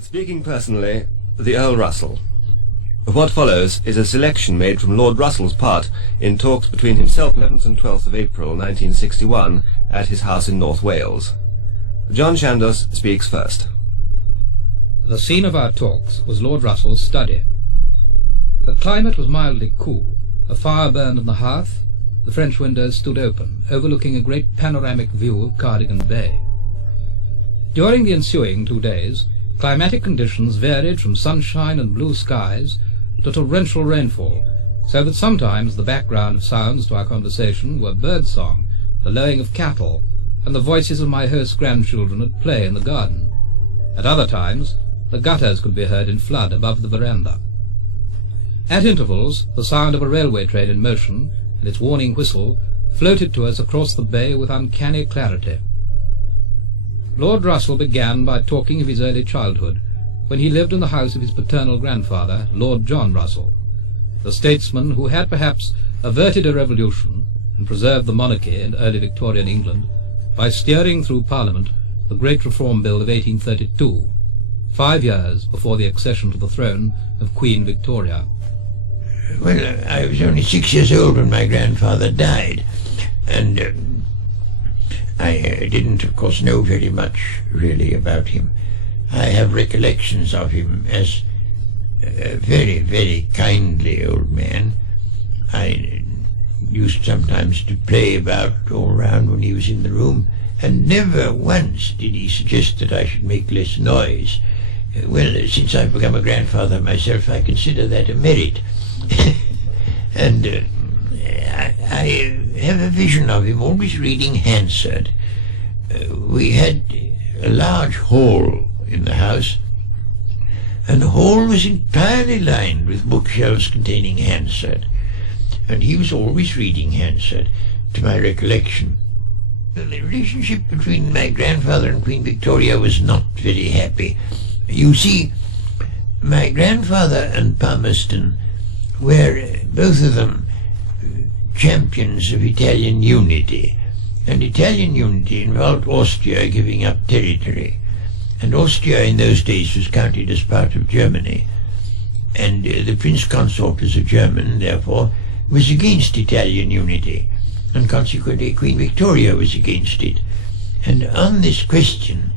Speaking personally, the Earl Russell. What follows is a selection made from Lord Russell's part in talks between himself on 11th and 12th of April 1961 at his house in North Wales. John Chandos speaks first. The scene of our talks was Lord Russell's study. The climate was mildly cool. A fire burned on the hearth. The French windows stood open, overlooking a great panoramic view of Cardigan Bay. During the ensuing 2 days, climatic conditions varied from sunshine and blue skies to torrential rainfall, so that sometimes the background of sounds to our conversation were birdsong, the lowing of cattle, and the voices of my host's grandchildren at play in the garden. At other times, the gutters could be heard in flood above the veranda. At intervals, the sound of a railway train in motion and its warning whistle floated to us across the bay with uncanny clarity. Lord Russell began by talking of his early childhood, when he lived in the house of his paternal grandfather, Lord John Russell, the statesman who had perhaps averted a revolution and preserved the monarchy in early Victorian England by steering through Parliament the Great Reform Bill of 1832, 5 years before the accession to the throne of Queen Victoria. Well, I was only 6 years old when my grandfather died, and I didn't, of course, know very much, really, about him. I have recollections of him as a very, very kindly old man. I used sometimes to play about all round when he was in the room, and never once did he suggest that I should make less noise. Well, since I've become a grandfather myself, I consider that a merit. And I have a vision of him always reading Hansard. We had a large hall in the house, and the hall was entirely lined with bookshelves containing Hansard, and he was always reading Hansard, to my recollection. The relationship between my grandfather and Queen Victoria was not very happy. You see, my grandfather and Palmerston were both of them champions of Italian unity, and Italian unity involved Austria giving up territory, and Austria in those days was counted as part of Germany, and the Prince Consort, as a German, therefore, was against Italian unity, and consequently Queen Victoria was against it, and on this question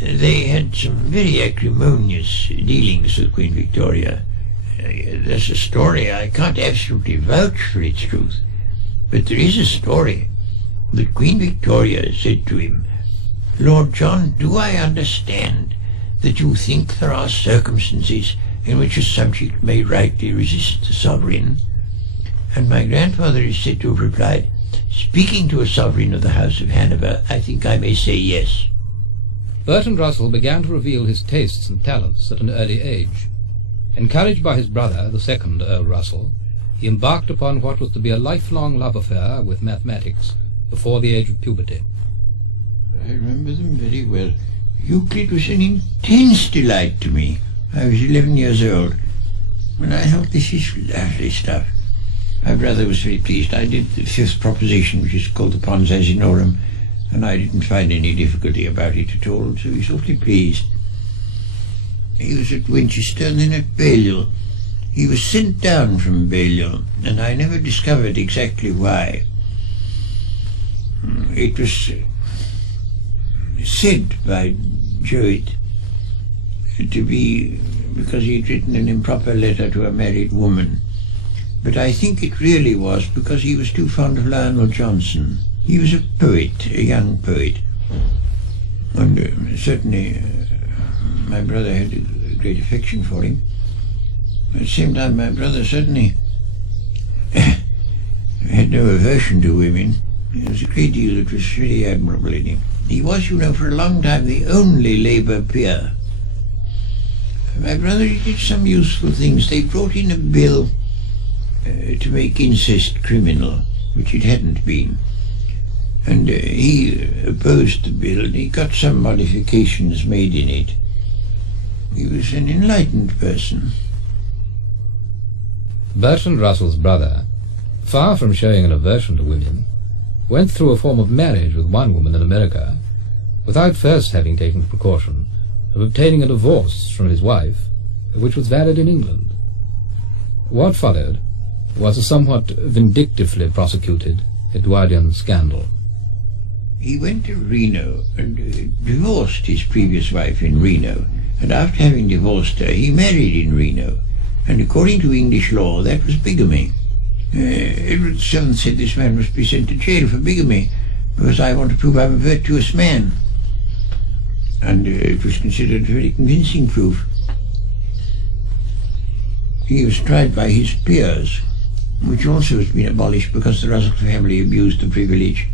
they had some very acrimonious dealings with Queen Victoria. There's a story, I can't absolutely vouch for its truth, but there is a story that Queen Victoria said to him, "Lord John, do I understand that you think there are circumstances in which a subject may rightly resist the sovereign?" And my grandfather is said to have replied, "Speaking to a sovereign of the House of Hanover, I think I may say yes." Bertrand Russell began to reveal his tastes and talents at an early age. Encouraged by his brother, the second Earl Russell, he embarked upon what was to be a lifelong love affair with mathematics before the age of puberty. I remember them very well. Euclid was an intense delight to me. I was 11 years old, and I thought, this is lovely stuff. My brother was very pleased. I did the fifth proposition, which is called the Pons Asinorum, and I didn't find any difficulty about it at all, so he was awfully pleased. He was at Winchester and then at Balliol. He was sent down from Balliol, and I never discovered exactly why. It was said by Jowett to be because he had written an improper letter to a married woman, but I think it really was because he was too fond of Lionel Johnson. He was a poet, a young poet, and certainly my brother had a great affection for him. At the same time, my brother certainly had no aversion to women. There was a great deal that was really admirable in him. He was, you know, for a long time the only Labour peer. My brother did some useful things. They brought in a bill to make incest criminal, which it hadn't been. And he opposed the bill, and he got some modifications made in it. He was an enlightened person. Bertrand Russell's brother, far from showing an aversion to women, went through a form of marriage with one woman in America, without first having taken the precaution of obtaining a divorce from his wife, which was valid in England. What followed was a somewhat vindictively prosecuted Edwardian scandal. He went to Reno and divorced his previous wife in Reno, and after having divorced her, he married in Reno, and according to English law, that was bigamy. Edward VII said this man must be sent to jail for bigamy, because I want to prove I'm a virtuous man. And it was considered very convincing proof. He was tried by his peers, which also has been abolished because the Russell family abused the privilege.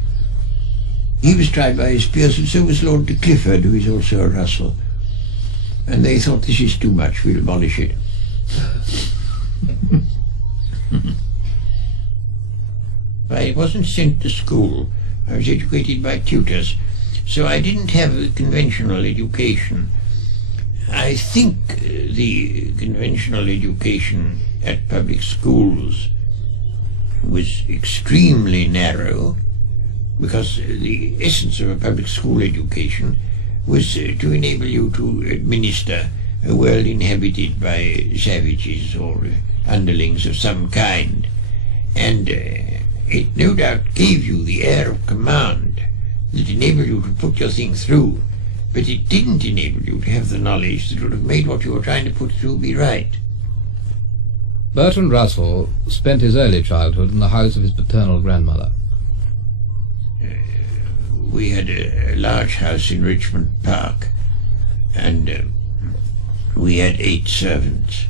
He was tried by his peers, and so was Lord de Clifford, who is also a Russell. And they thought, this is too much, we'll abolish it. I wasn't sent to school. I was educated by tutors, so I didn't have a conventional education. I think the conventional education at public schools was extremely narrow, because the essence of a public school education was to enable you to administer a world inhabited by savages or underlings of some kind, and it no doubt gave you the air of command that enabled you to put your thing through, but it didn't enable you to have the knowledge that would have made what you were trying to put through be right. Bertrand Russell spent his early childhood in the house of his paternal grandmother. We had a large house in Richmond Park, and we had 8 servants.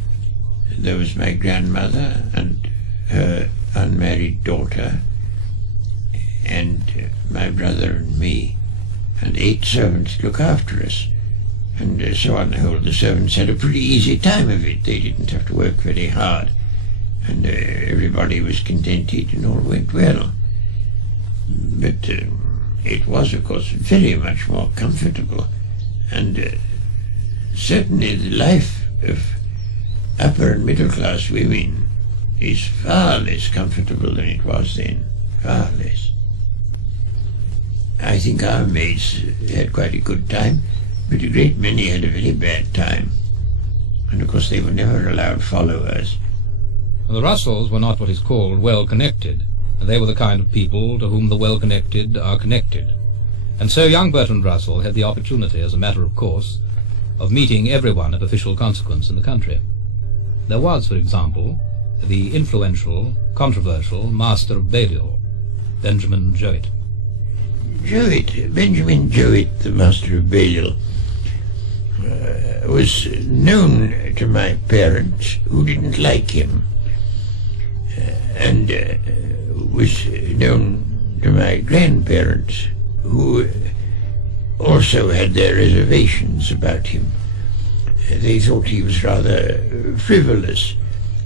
There was my grandmother and her unmarried daughter, and my brother and me, and 8 servants to look after us. And so on the whole, the servants had a pretty easy time of it. They didn't have to work very hard, and everybody was contented and all went well. But it was, of course, very much more comfortable, and certainly the life of upper and middle class women is far less comfortable than it was then, far less. I think our maids had quite a good time, but a great many had a very bad time, and of course they were never allowed followers. The Russells were not what is called well-connected. They were the kind of people to whom the well-connected are connected. And so young Bertrand Russell had the opportunity, as a matter of course, of meeting everyone of official consequence in the country. There was, for example, the influential, controversial Master of Balliol, Benjamin Jowett. Benjamin Jowett, the Master of Balliol, was known to my parents, who didn't like him, and was known to my grandparents, who also had their reservations about him. They thought he was rather frivolous.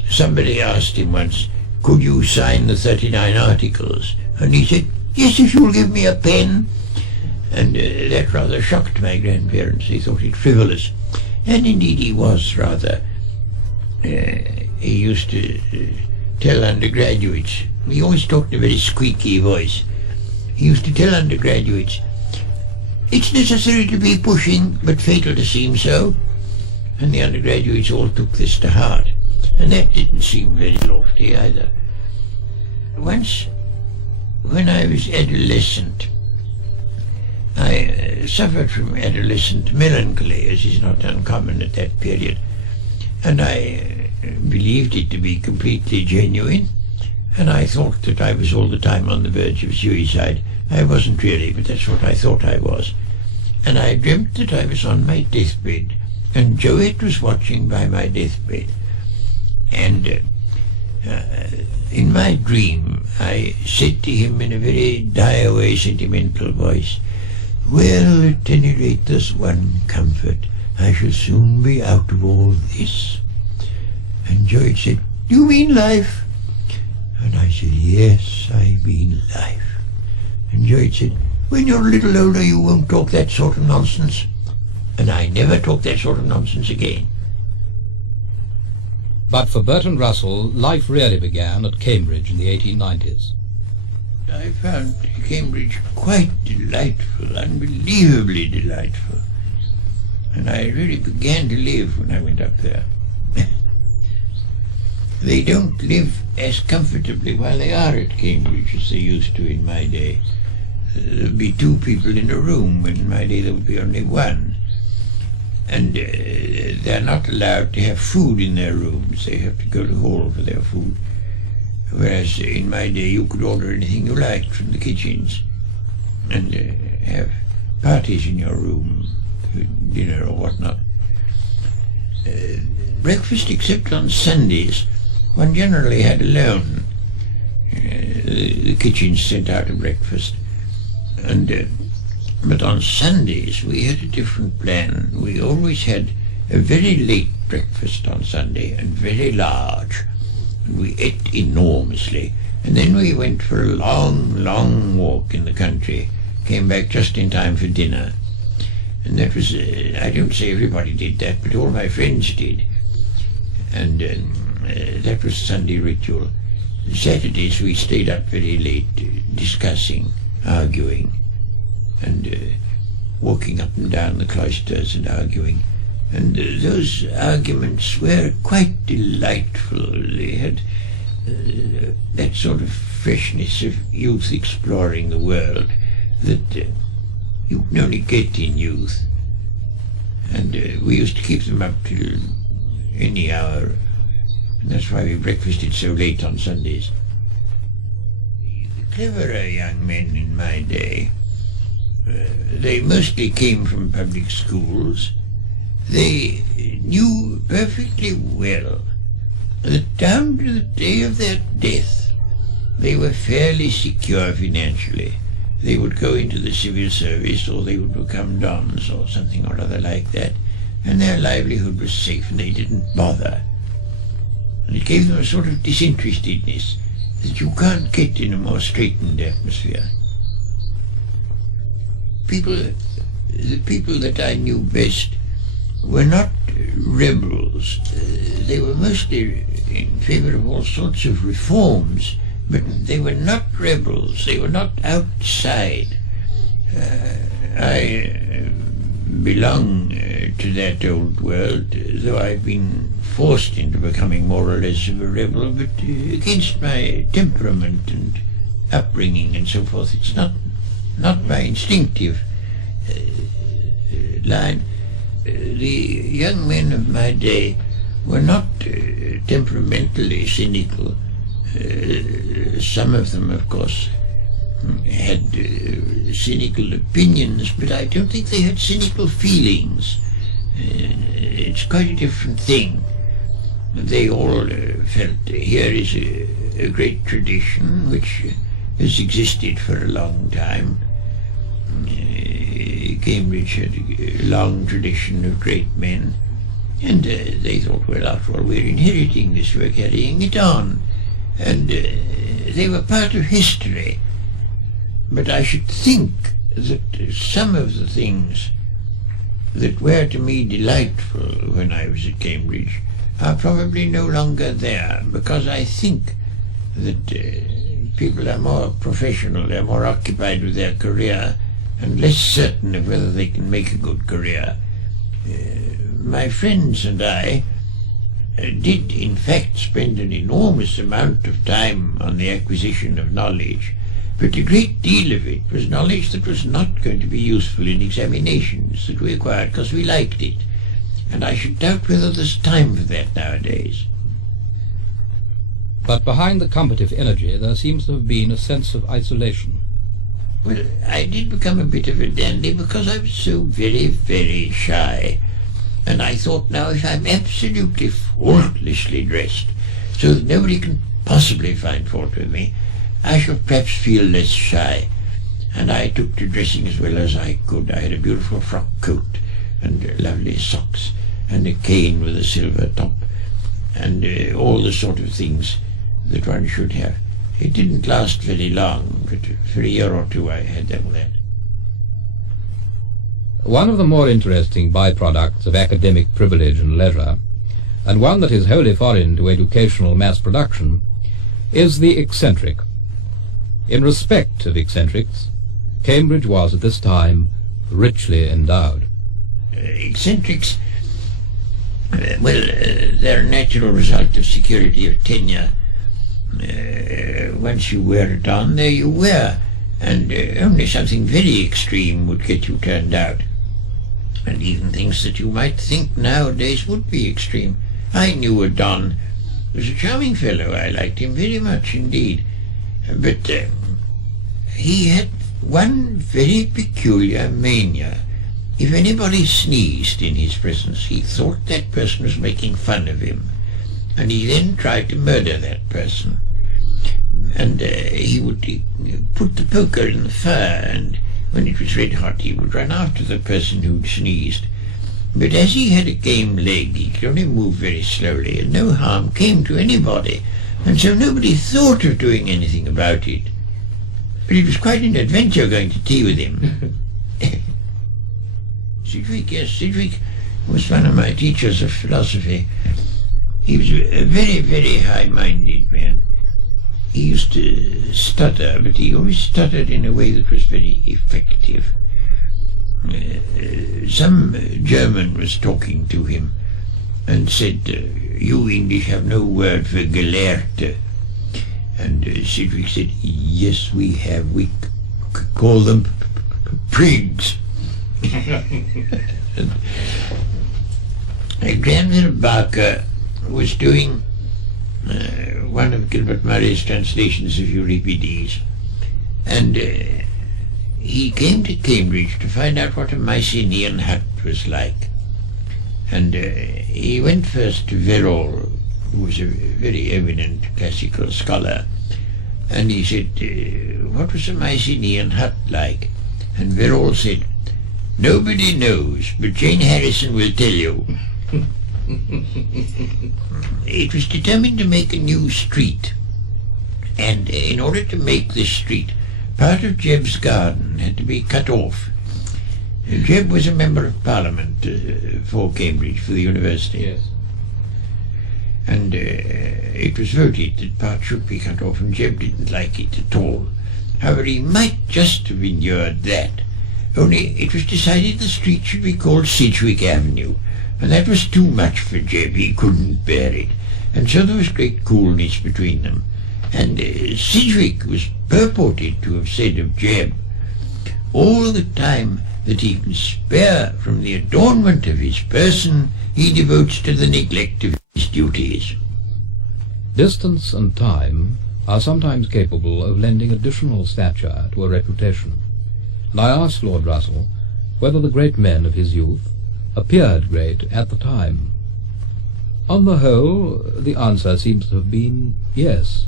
Somebody asked him once, could you sign the 39 Articles? And he said, yes, if you'll give me a pen. And that rather shocked my grandparents. They thought it frivolous. And indeed he was rather. He used to tell undergraduates, he always talked in a very squeaky voice. He used to tell undergraduates, it's necessary to be pushing, but fatal to seem so. And the undergraduates all took this to heart. And that didn't seem very lofty either. Once, when I was adolescent, I suffered from adolescent melancholy, as is not uncommon at that period, and I believed it to be completely genuine, and I thought that I was all the time on the verge of suicide. I wasn't really, but that's what I thought I was. And I dreamt that I was on my deathbed, and Jowett was watching by my deathbed. And in my dream, I said to him in a very die-away sentimental voice, well, at any rate, there's one comfort. I shall soon be out of all this. And Jowett said, do you mean life? And I said, yes, I mean life. And Jowett said, when you're a little older, you won't talk that sort of nonsense. And I never talked that sort of nonsense again. But for Bertrand Russell, life really began at Cambridge in the 1890s. I found Cambridge quite delightful, unbelievably delightful. and I really began to live when I went up there. They don't live as comfortably while they are at Cambridge as they used to in my day. There'd be 2 people in a room, when in my day there would be only 1. And they're not allowed to have food in their rooms. They have to go to the hall for their food. Whereas in my day you could order anything you liked from the kitchens and have parties in your room, dinner or whatnot. Breakfast, except on Sundays, one generally had alone. The kitchen sent out a breakfast, but on Sundays we had a different plan. We always had a very late breakfast on Sunday, and very large. And we ate enormously, and then we went for a long, long walk in the country, came back just in time for dinner. And that was, I don't say everybody did that, but all my friends did. And that was Sunday ritual. Saturdays we stayed up very late, discussing, arguing, and walking up and down the cloisters and arguing. And those arguments were quite delightful. They had that sort of freshness of youth exploring the world that you can only get in youth. And we used to keep them up till any hour, and that's why we breakfasted so late on Sundays. The cleverer young men in my day, they mostly came from public schools. They knew perfectly well that down to the day of their death they were fairly secure financially. They would go into the civil service, or they would become dons or something or other like that, and their livelihood was safe and they didn't bother. And it gave them a sort of disinterestedness that you can't get in a more straightened atmosphere. The people that I knew best were not rebels. They were mostly in favor of all sorts of reforms, but they were not rebels. They were not outside. I belong to that old world, though I've been forced into becoming more or less of a rebel, but against my temperament and upbringing and so forth. It's not my instinctive line. The young men of my day were not temperamentally cynical. Some of them, of course, had cynical opinions, but I don't think they had cynical feelings. It's quite a different thing. They all felt here is a great tradition which has existed for a long time. Cambridge had a long tradition of great men, and they thought, well, after all, we're inheriting this, we're carrying it on, and they were part of history. But I should think that some of the things that were to me delightful when I was at Cambridge are probably no longer there, because I think that people are more professional, they're more occupied with their career, and less certain of whether they can make a good career. My friends and I did in fact spend an enormous amount of time on the acquisition of knowledge, but a great deal of it was knowledge that was not going to be useful in examinations, that we acquired because we liked it, and I should doubt whether there's time for that nowadays. But behind the combative energy there seems to have been a sense of isolation. Well, I did become a bit of a dandy because I was so very, very shy. And I thought, now if I'm absolutely faultlessly dressed, so that nobody can possibly find fault with me, I shall perhaps feel less shy. And I took to dressing as well as I could. I had a beautiful frock coat, and lovely socks, and a cane with a silver top, and all the sort of things that one should have. It didn't last very long, but for a year or two I had all that. One of the more interesting byproducts of academic privilege and leisure, and one that is wholly foreign to educational mass production, is the eccentric. In respect of eccentrics, Cambridge was at this time richly endowed. eccentrics, they're a natural result of security of tenure. Once you wear it on, there you were, and only something very extreme would get you turned out. And even things that you might think nowadays would be extreme. I knew a Don. He was a charming fellow. I liked him very much indeed. But he had one very peculiar mania. If anybody sneezed in his presence, he thought that person was making fun of him, and he then tried to murder that person. And he would put the poker in the fire, and when it was red hot he would run after the person who'd sneezed. But as he had a game leg, he could only move very slowly, and no harm came to anybody, and so nobody thought of doing anything about it. But it was quite an adventure going to tea with him. Sidgwick, yes, Sidgwick was one of my teachers of philosophy. He was a very, very high-minded man. He used to stutter, but he always stuttered in a way that was very effective. Some German was talking to him and said, "You English have no word for Gelehrte." And Sidgwick said, "Yes, we have. We call them prigs." Grandmother Barker was doing one of Gilbert Murray's translations of Euripides, and he came to Cambridge to find out what a Mycenaean hut was like. And he went first to Verrall, who was a very eminent classical scholar, and he said, what was a Mycenaean hut like? And Verrall said, "Nobody knows, but Jane Harrison will tell you." It was determined to make a new street, and in order to make this street, part of Jebb's garden had to be cut off. Jebb was a member of Parliament for Cambridge, for the university. Yes. And it was voted that part should be cut off, and Jebb didn't like it at all. However, he might just have endured that. Only it was decided the street should be called Sidgwick Avenue, and that was too much for Jebb. He couldn't bear it, and so there was great coolness between them. And Sidgwick was purported to have said of Jebb, "All the time that he can spare from the adornment of his person, he devotes to the neglect of his duties." Distance and time are sometimes capable of lending additional stature to a reputation, and I asked Lord Russell whether the great men of his youth appeared great at the time. On the whole, the answer seems to have been yes.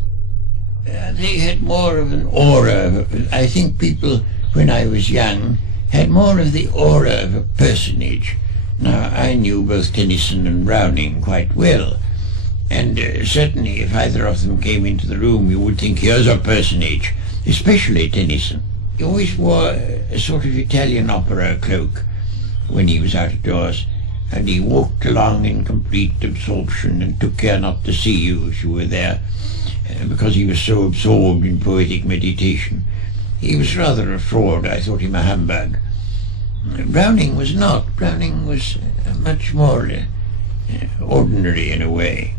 They had more of an aura. I think people, when I was young, had more of the aura of a personage. Now, I knew both Tennyson and Browning quite well, and certainly if either of them came into the room, you would think, here's a personage, especially Tennyson. He always wore a sort of Italian opera cloak when he was out of doors, and he walked along in complete absorption and took care not to see you if you were there, because he was so absorbed in poetic meditation. He was rather a fraud. I thought him a humbug. Browning was not. Browning was much more ordinary in a way.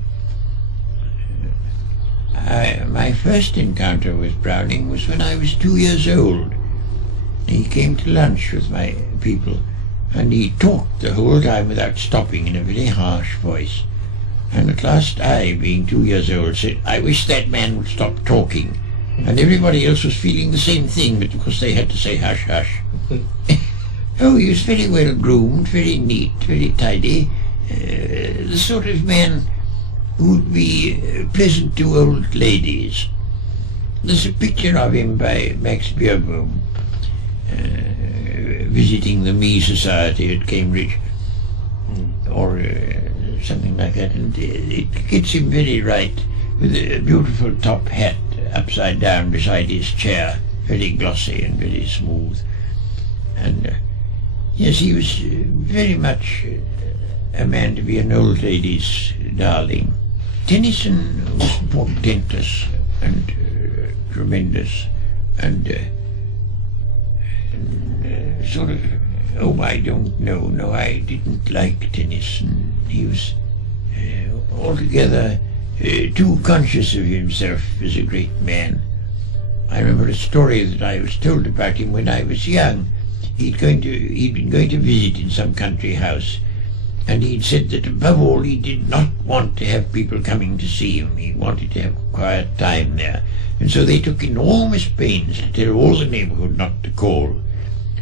My first encounter with Browning was when I was 2 years old. He came to lunch with my people, and he talked the whole time without stopping in a very harsh voice. And at last I, being 2 years old, said, "I wish that man would stop talking." And everybody else was feeling the same thing, but of course they had to say hush, hush. Oh, he was very well groomed, very neat, very tidy, the sort of man who would be pleasant to old ladies. There's a picture of him by Max Beerbohm, visiting the Me Society at Cambridge, or something like that, and it gets him very right, with a beautiful top hat upside down beside his chair, very glossy and very smooth. And yes, he was very much a man to be an old lady's darling. Tennyson was portentous and tremendous, and sort of Oh, I don't know. No, I didn't like Tennyson. He was altogether too conscious of himself as a great man. I remember a story that I was told about him when I was young. He'd been going to visit in some country house, and he'd said that above all he did not want to have people coming to see him. He wanted to have quiet time there, and so they took enormous pains to tell all the neighbourhood not to call.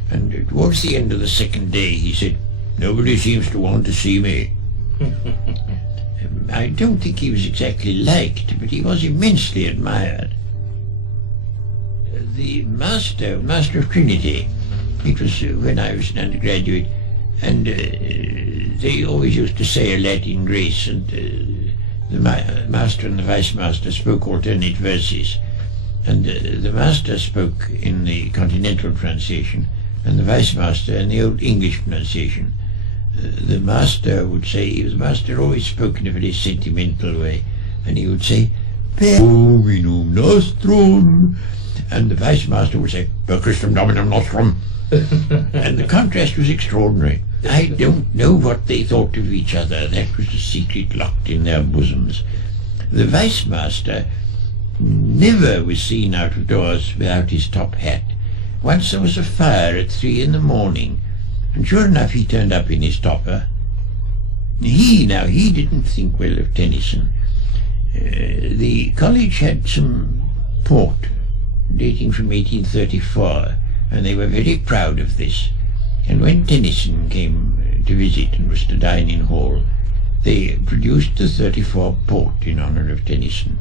And towards the end of the second day he said, "Nobody seems to want to see me." I don't think he was exactly liked, but he was immensely admired. The master of Trinity, it was when I was an undergraduate, and they always used to say a Latin grace, and the master and the vice master spoke alternate verses, and the master spoke in the continental pronunciation and the vice master in the old English pronunciation. The master would say, the master always spoke in a very sentimental way, and he would say, "Per Dominum nostrum," and the vice master would say, "Per Christum Dominum nostrum." And the contrast was extraordinary. I don't know what they thought of each other. That was a secret locked in their bosoms. The vice master never was seen out of doors without his top hat. Once there was a fire at 3 in the morning, and sure enough he turned up in his topper. He didn't think well of Tennyson. The college had some port dating from 1834, and they were very proud of this. And when Tennyson came to visit and was to dine in Hall, they produced the 34 port in honour of Tennyson,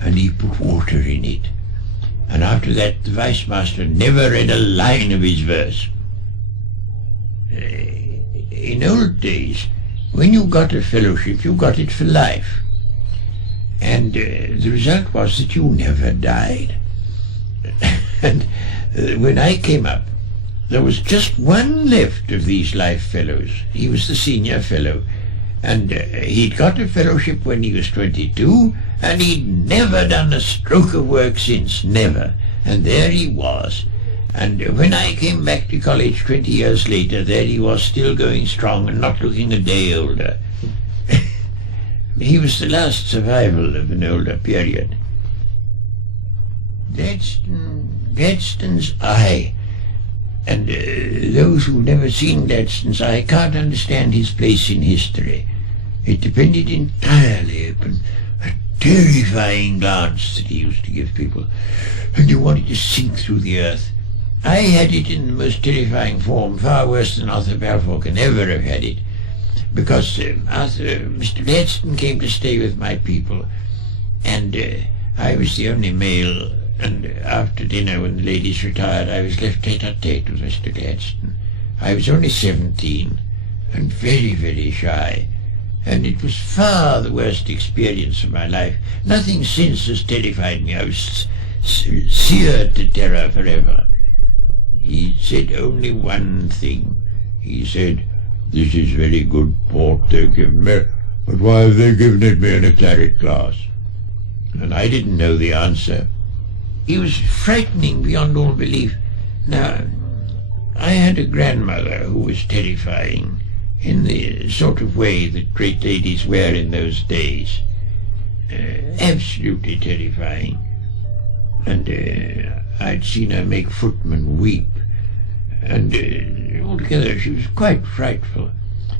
and he put water in it. And after that the vice master never read a line of his verse. In old days, when you got a fellowship, you got it for life, and the result was that you never died. And when I came up, there was just one left of these life fellows. He was the senior fellow, and he'd got a fellowship when he was 22, and he'd never done a stroke of work since, never. And there he was. And when I came back to college 20 years later, there he was, still going strong and not looking a day older. He was the last survival of an older period. Gladstone's eye. And those who've never seen Gladstone's eye can't understand his place in history. It depended entirely upon a terrifying glance that he used to give people, and you wanted to sink through the earth. I had it in the most terrifying form, far worse than Arthur Balfour can ever have had it, because Mr. Gladstone came to stay with my people, and I was the only male, and after dinner, when the ladies retired, I was left tete-a-tete with Mr. Gladstone. I was only 17, and very, very shy, and it was far the worst experience of my life. Nothing since has terrified me. I was seared to terror forever. He said only one thing. He said, "This is very good port they've given me, but why have they given it me in a claret glass?" And I didn't know the answer. He was frightening beyond all belief. Now, I had a grandmother who was terrifying, in the sort of way that great ladies were in those days. Absolutely terrifying. And I'd seen her make footmen weep. And altogether she was quite frightful.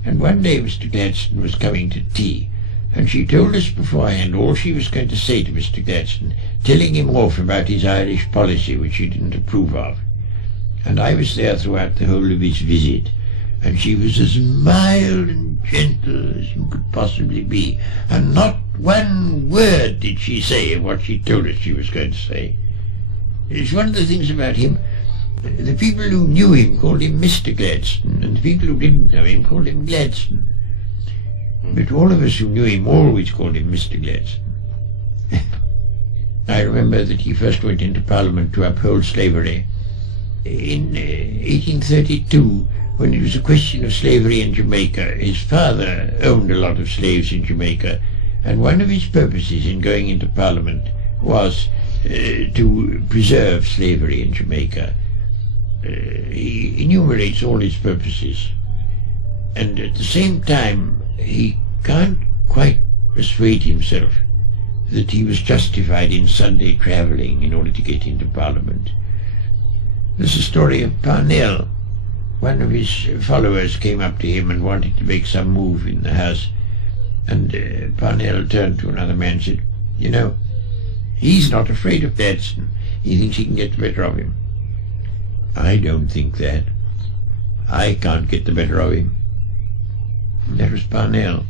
And one day Mr. Gladstone was coming to tea, and she told us beforehand all she was going to say to Mr. Gladstone, telling him off about his Irish policy, which she didn't approve of. And I was there throughout the whole of his visit, and she was as mild and gentle as you could possibly be, and not one word did she say of what she told us she was going to say. It's one of the things about him. The people who knew him called him Mr. Gladstone, and the people who didn't know him called him Gladstone. But all of us who knew him always called him Mr. Gladstone. I remember that he first went into Parliament to uphold slavery. In 1832, when it was a question of slavery in Jamaica, his father owned a lot of slaves in Jamaica, and one of his purposes in going into Parliament was to preserve slavery in Jamaica. he enumerates all his purposes, and at the same time he can't quite persuade himself that he was justified in Sunday travelling in order to get into Parliament. There's a story of Parnell. One of his followers came up to him and wanted to make some move in the House, and Parnell turned to another man and said, "You know, he's not afraid of Gladstone. He thinks he can get the better of him." "I don't think that. I can't get the better of him." And that was Parnell.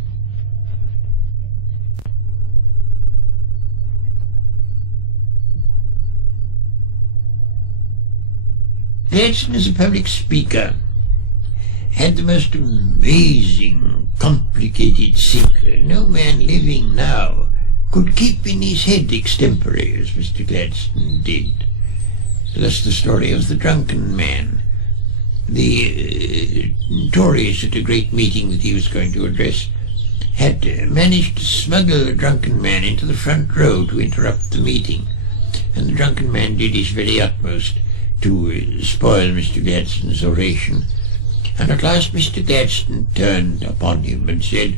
Gladstone, as a public speaker, had the most amazing, complicated secret. No man living now could keep in his head extempore as Mr. Gladstone did. That's the story of the drunken man. The Tories, at a great meeting that he was going to address, had managed to smuggle a drunken man into the front row to interrupt the meeting, and the drunken man did his very utmost to spoil Mr. Gladstone's oration. And at last Mr. Gladstone turned upon him and said,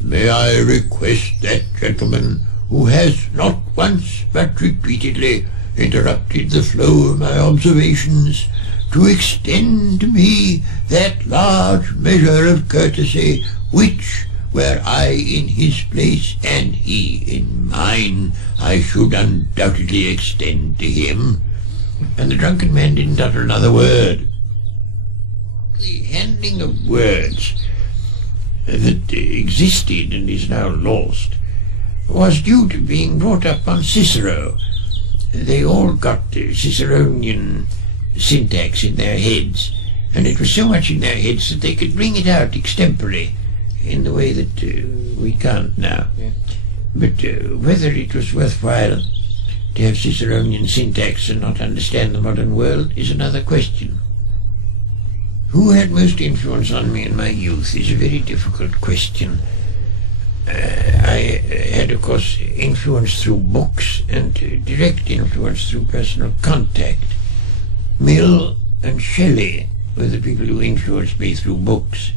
"May I request that gentleman, who has not once but repeatedly interrupted the flow of my observations, to extend to me that large measure of courtesy which, were I in his place and he in mine, I should undoubtedly extend to him." And the drunken man didn't utter another word. The handling of words that existed and is now lost was due to being brought up on Cicero. They all got Ciceronian syntax in their heads, and it was so much in their heads that they could bring it out extempore in the way that we can't now. Yeah. But whether it was worthwhile to have Ciceronian syntax and not understand the modern world is another question. Who had most influence on me in my youth is a very difficult question. I had, of course, influence through books and direct influence through personal contact. Mill and Shelley were the people who influenced me through books.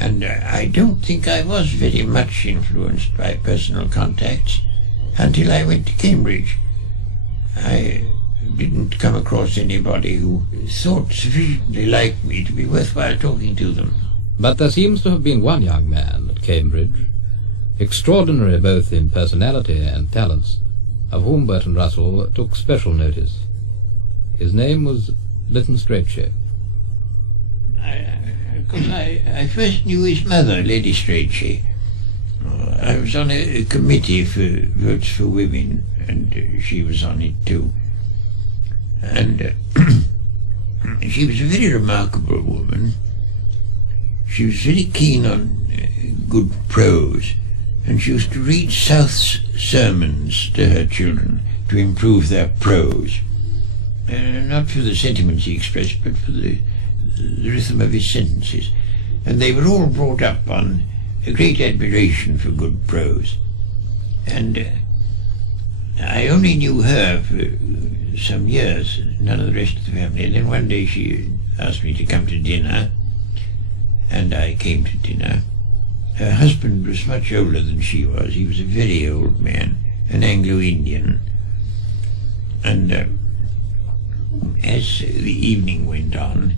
And I don't think I was very much influenced by personal contacts until I went to Cambridge. I didn't come across anybody who thought sufficiently like me to be worthwhile talking to them. But there seems to have been one young man at Cambridge, extraordinary both in personality and talents, of whom Bertrand Russell took special notice. His name was Lytton Strachey. I first knew his mother, Lady Strachey. I was on a committee for Votes for Women, and she was on it too. And she was a very remarkable woman. She was very keen on good prose, and she used to read South's sermons to her children to improve their prose. Not for the sentiments he expressed, but for the rhythm of his sentences. And they were all brought up on a great admiration for good prose. And I only knew her for some years, none of the rest of the family. And then one day she asked me to come to dinner, and I came to dinner. Her husband was much older than she was. He was a very old man, an Anglo-Indian. And as the evening went on,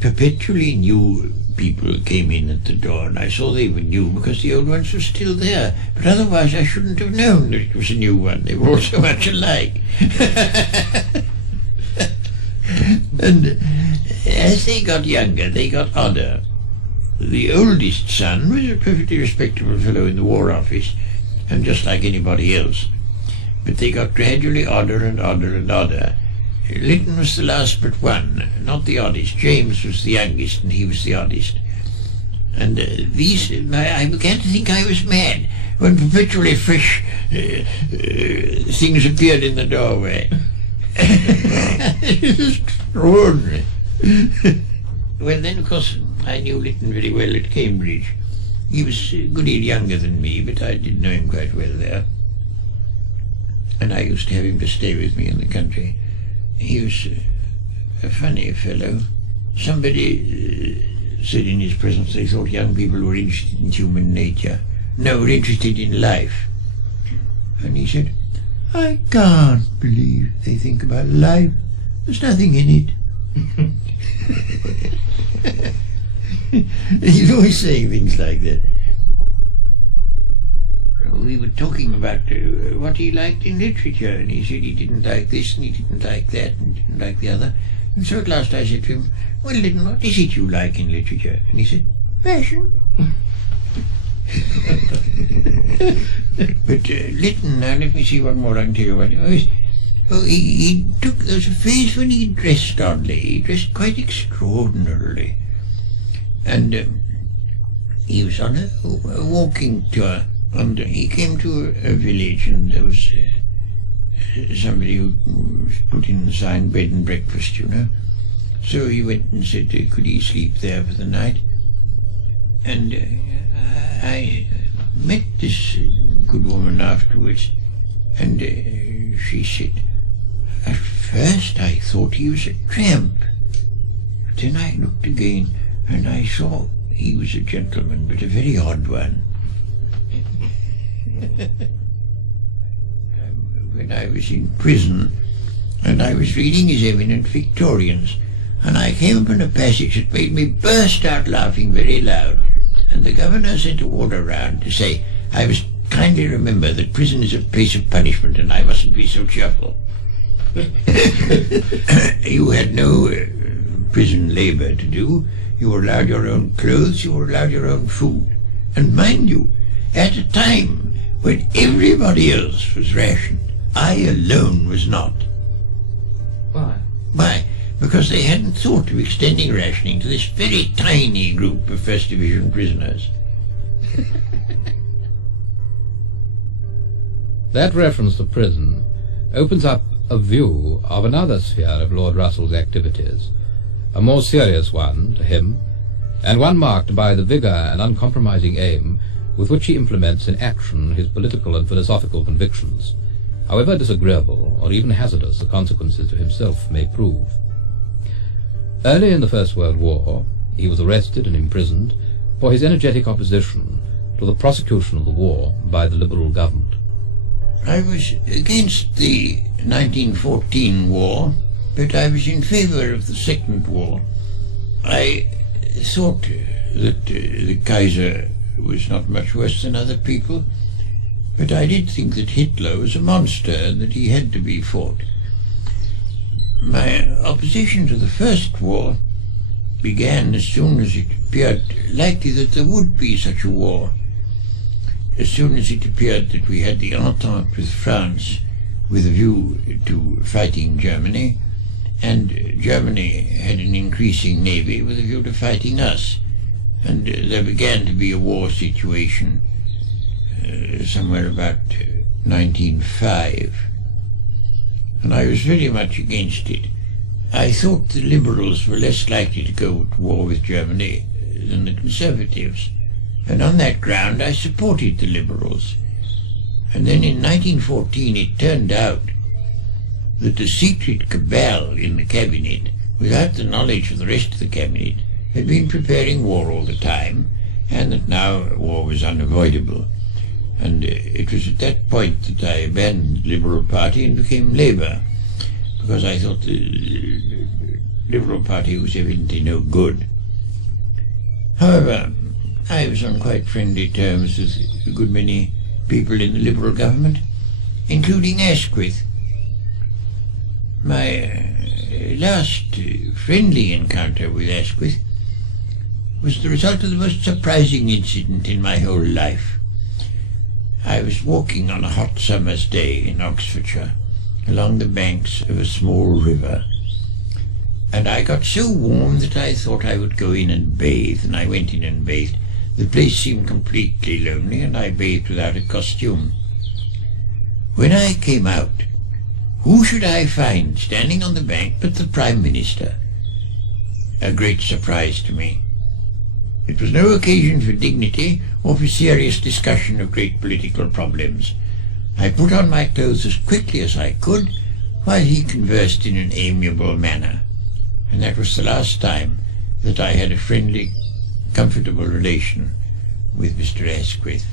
perpetually new people came in at the door, and I saw they were new because the old ones were still there, but otherwise I shouldn't have known that it was a new one. They were all so much alike. And as they got younger, they got odder. The oldest son was a perfectly respectable fellow in the War Office, and just like anybody else. But they got gradually odder and odder and odder. Lytton was the last but one, not the oddest. James was the youngest, and he was the oddest. And I began to think I was mad when perpetually fresh things appeared in the doorway. It was extraordinary. Well, then, of course, I knew Lytton very well at Cambridge. He was a good deal younger than me, but I did know him quite well there. And I used to have him to stay with me in the country. He was a funny fellow. Somebody said in his presence they thought young people were interested in human nature. No, were interested in life. And he said, I can't believe they think about life. There's nothing in it. He's always saying things like that. We were talking about what he liked in literature, and he said he didn't like this, and he didn't like that, and didn't like the other. And so at last I said to him, well, Lytton, what is it you like in literature? And he said, fashion. But Lytton, now let me see what more I can tell you about him. There was a phase when he dressed oddly. He dressed quite extraordinarily. And he was on a walking tour, and he came to a village, and there was somebody who put in the sign bed and breakfast, you know. So he went and said, could he sleep there for the night? And I met this good woman afterwards, and she said, at first I thought he was a tramp. But then I looked again, and I saw he was a gentleman, but a very odd one. When I was in prison, and I was reading His Eminent Victorians, and I came upon a passage that made me burst out laughing very loud, and the governor sent a warder round to say I must kindly remember that prison is a place of punishment, and I mustn't be so cheerful. You had no prison labour to do. You were allowed your own clothes, you were allowed your own food. And mind you, at a time when everybody else was rationed, I alone was not. Why? Why? Because they hadn't thought of extending rationing to this very tiny group of First Division prisoners. That reference to prison opens up a view of another sphere of Lord Russell's activities, a more serious one to him, and one marked by the vigour and uncompromising aim with which he implements in action his political and philosophical convictions, however disagreeable or even hazardous the consequences to himself may prove. Early in the First World War, he was arrested and imprisoned for his energetic opposition to the prosecution of the war by the Liberal government. I was against the 1914 war, but I was in favour of the Second War. I thought that the Kaiser was not much worse than other people, but I did think that Hitler was a monster and that he had to be fought. My opposition to the First War began as soon as it appeared likely that there would be such a war. As soon as it appeared that we had the Entente with France with a view to fighting Germany, and Germany had an increasing navy with a view to fighting us, and there began to be a war situation somewhere about 1905, and I was very much against it. I thought the Liberals were less likely to go to war with Germany than the Conservatives, and on that ground I supported the Liberals. And then in 1914 it turned out that the secret cabal in the cabinet, without the knowledge of the rest of the cabinet, had been preparing war all the time, and that now war was unavoidable. And it was at that point that I abandoned the Liberal Party and became Labour, because I thought the Liberal Party was evidently no good. However, I was on quite friendly terms with a good many people in the Liberal government, including Asquith. My last friendly encounter with Asquith was the result of the most surprising incident in my whole life. I was walking on a hot summer's day in Oxfordshire, along the banks of a small river, and I got so warm that I thought I would go in and bathe, and I went in and bathed. The place seemed completely lonely, and I bathed without a costume. When I came out, who should I find standing on the bank but the Prime Minister? A great surprise to me. It was no occasion for dignity or for serious discussion of great political problems. I put on my clothes as quickly as I could, while he conversed in an amiable manner. and that was the last time that I had a friendly, comfortable relation with Mr. Asquith.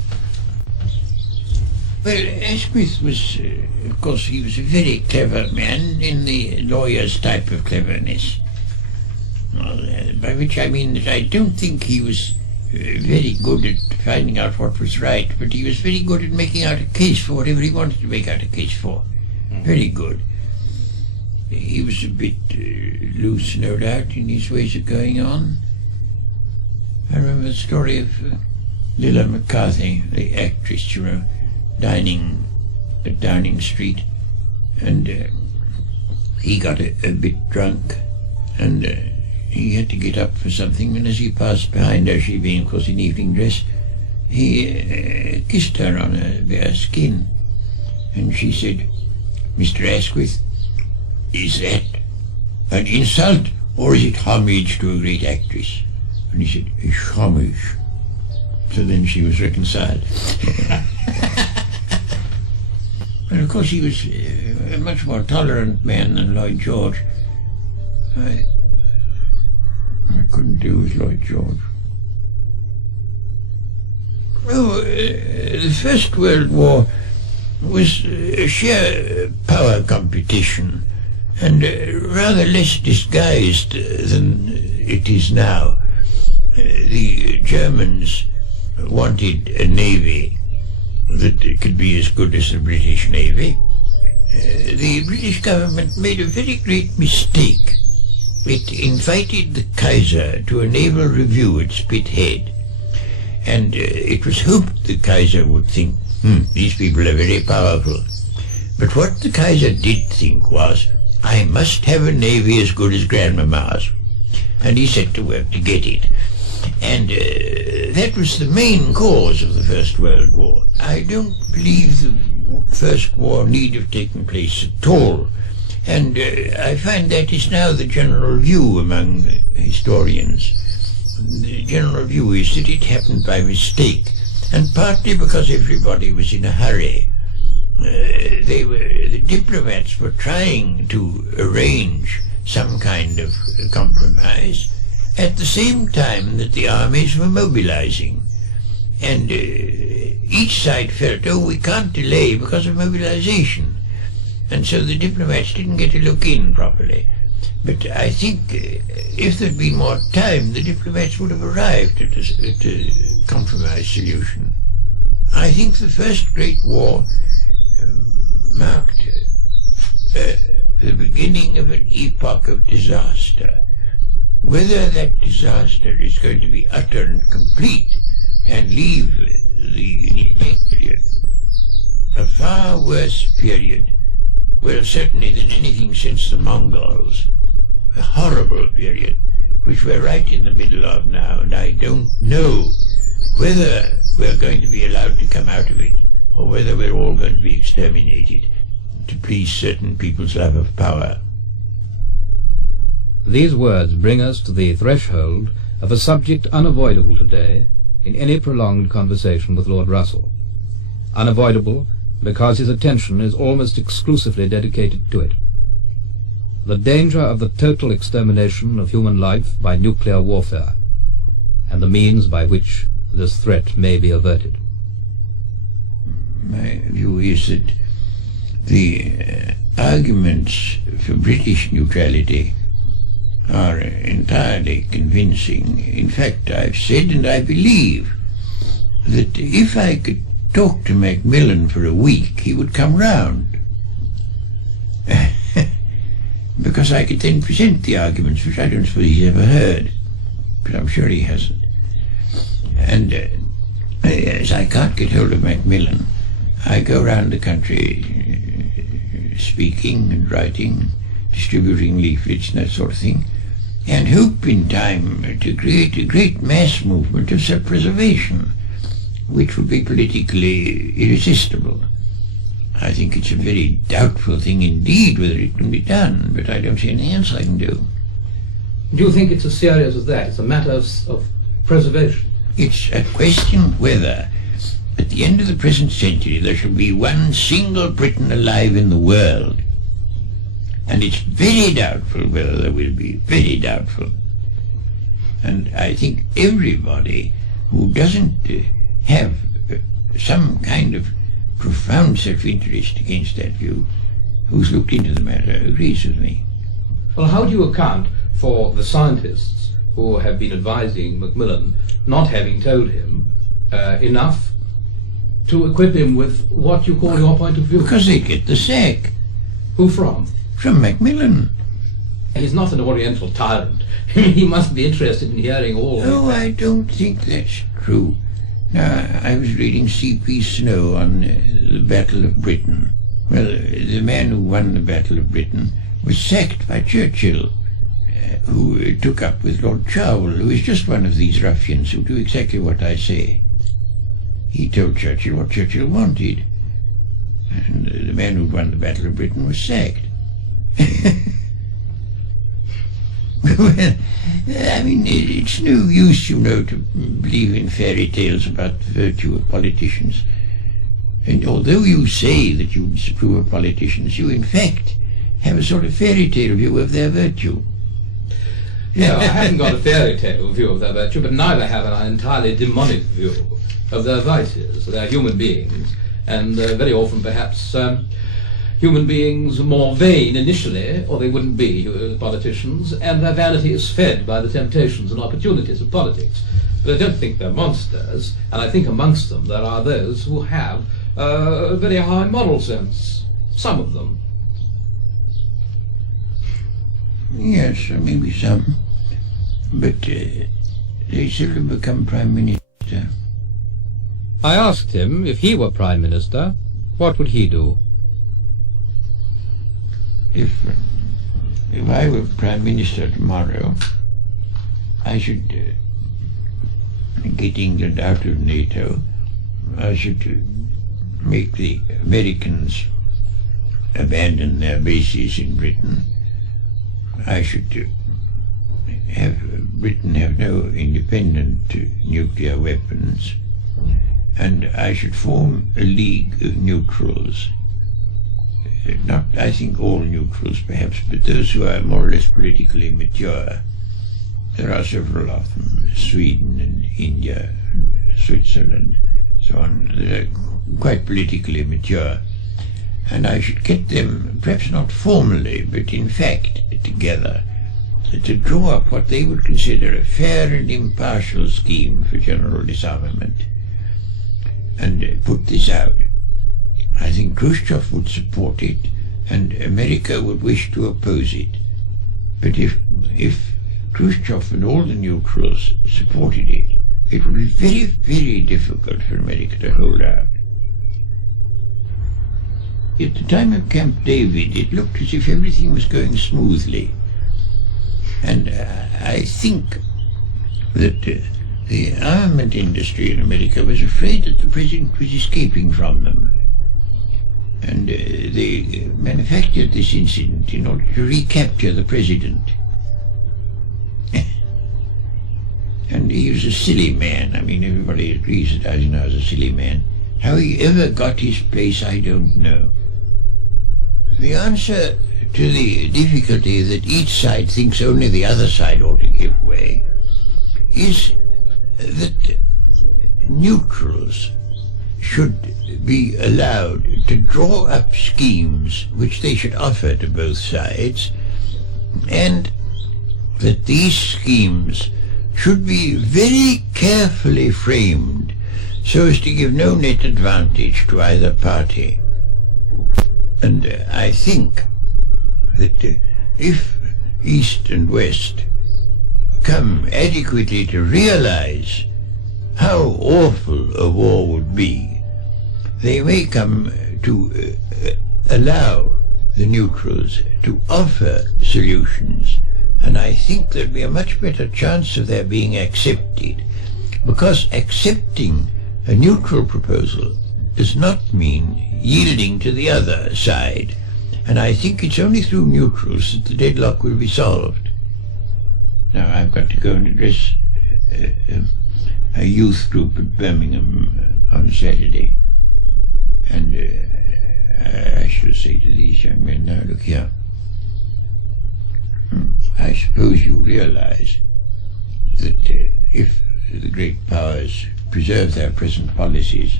Well, Asquith was, of course, he was a very clever man in the lawyer's type of cleverness. By which I mean that I don't think he was very good at finding out what was right, but he was very good at making out a case for whatever he wanted to make out a case for. Very good. He was a bit loose, no doubt, in his ways of going on. I remember the story of Lilla McCarthy, the actress, you know, dining at Downing Street, and he got a bit drunk, and he had to get up for something, and as he passed behind her, she being, of course, in evening dress, he kissed her on her bare skin, and she said, "Mr. Asquith, is that an insult, or is it homage to a great actress?" And he said, "It's homage." So then she was reconciled. And of course he was a much more tolerant man than Lloyd George. I couldn't do with Lloyd George. Oh, the First World War was a sheer power competition, and rather less disguised than it is now. The Germans wanted a navy that could be as good as the British Navy. The British government made a very great mistake. It invited the Kaiser to a naval review at Spithead, and it was hoped the Kaiser would think, these people are very powerful. But what the Kaiser did think was, I must have a navy as good as Grandmama's. And he set to work to get it. And that was the main cause of the First World War. I don't believe the First War need have taken place at all. And I find that is now the general view among historians. The general view is that it happened by mistake, and partly because everybody was in a hurry. The diplomats were trying to arrange some kind of compromise at the same time that the armies were mobilizing. And each side felt, we can't delay because of mobilization. And so the diplomats didn't get to look in properly. But I think if there'd been more time, the diplomats would have arrived at a compromise solution. I think the First Great War marked the beginning of an epoch of disaster. Whether that disaster is going to be utter and complete and leave the next period a far worse period, well, certainly than anything since the Mongols, a horrible period, which we're right in the middle of now, and I don't know whether we're going to be allowed to come out of it, or whether we're all going to be exterminated to please certain people's love of power. These words bring us to the threshold of a subject unavoidable today in any prolonged conversation with Lord Russell. Unavoidable because his attention is almost exclusively dedicated to it. The danger of the total extermination of human life by nuclear warfare, and the means by which this threat may be averted. My view is that the arguments for British neutrality are entirely convincing. In fact, I've said and I believe that if I could talk to Macmillan for a week, he would come round. Because I could then present the arguments, which I don't suppose he's ever heard, but I'm sure he hasn't. And as I can't get hold of Macmillan, I go round the country speaking and writing, distributing leaflets and that sort of thing, and hope in time to create a great mass movement of self-preservation, which would be politically irresistible. I think it's a very doubtful thing indeed whether it can be done, but I don't see anything else I can do. Do you think it's as serious as that? It's a matter of preservation? It's a question whether, at the end of the present century, there shall be one single Briton alive in the world, And it's very doubtful whether there will be, very doubtful. And I think everybody who doesn't have some kind of profound self-interest against that view, who's looked into the matter, agrees with me. Well, how do you account for the scientists who have been advising Macmillan not having told him enough to equip him with what you call your point of view? Because they get the sack. Who from? From Macmillan. He's not an oriental tyrant. He must be interested in hearing all. Oh, I don't think that's true. Now, I was reading C.P. Snow on the Battle of Britain. Well, the man who won the Battle of Britain was sacked by Churchill, who took up with Lord Cherwell, who is just one of these ruffians who do exactly what I say. He told Churchill what Churchill wanted, and the man who won the Battle of Britain was sacked. Well, I mean, it's no use, you know, to believe in fairy tales about the virtue of politicians. And although you say that you disapprove of politicians, you in fact have a sort of fairy tale view of their virtue. No, I haven't got a fairy tale view of their virtue, but neither have an entirely demonic view of their vices. They're human beings, and very often perhaps human beings more vain initially, or they wouldn't be politicians, and their vanity is fed by the temptations and opportunities of politics. But I don't think they're monsters, and I think amongst them there are those who have a very high moral sense. Some of them. Yes, maybe some. But they seldom become Prime Minister. I asked him if he were Prime Minister, what would he do? If I were Prime Minister tomorrow, I should get England out of NATO. I should make the Americans abandon their bases in Britain. I should have Britain have no independent nuclear weapons, and I should form a league of neutrals. Not, I think, all neutrals perhaps, but those who are more or less politically mature. There are several of them, Sweden and India, Switzerland, so on. They're quite politically mature. And I should get them, perhaps not formally, but in fact, together, to draw up what they would consider a fair and impartial scheme for general disarmament, and put this out. I think Khrushchev would support it, and America would wish to oppose it. But if Khrushchev and all the neutrals supported it, it would be very, very difficult for America to hold out. At the time of Camp David, it looked as if everything was going smoothly. And I think that the armament industry in America was afraid that the president was escaping from them. And they manufactured this incident in order to recapture the president. And he was a silly man. I mean, everybody agrees that Eisenhower was a silly man. How he ever got his place, I don't know. The answer to the difficulty that each side thinks only the other side ought to give way is that neutrals should be allowed to draw up schemes which they should offer to both sides, and that these schemes should be very carefully framed so as to give no net advantage to either party. And I think that if East and West come adequately to realize how awful a war would be, they may come to allow the neutrals to offer solutions, and I think there'd be a much better chance of their being accepted, because accepting a neutral proposal does not mean yielding to the other side, and I think it's only through neutrals that the deadlock will be solved. Now I've got to go and address a youth group at Birmingham on Saturday, and I shall say to these young men, now look here, I suppose you realize that if the great powers preserve their present policies,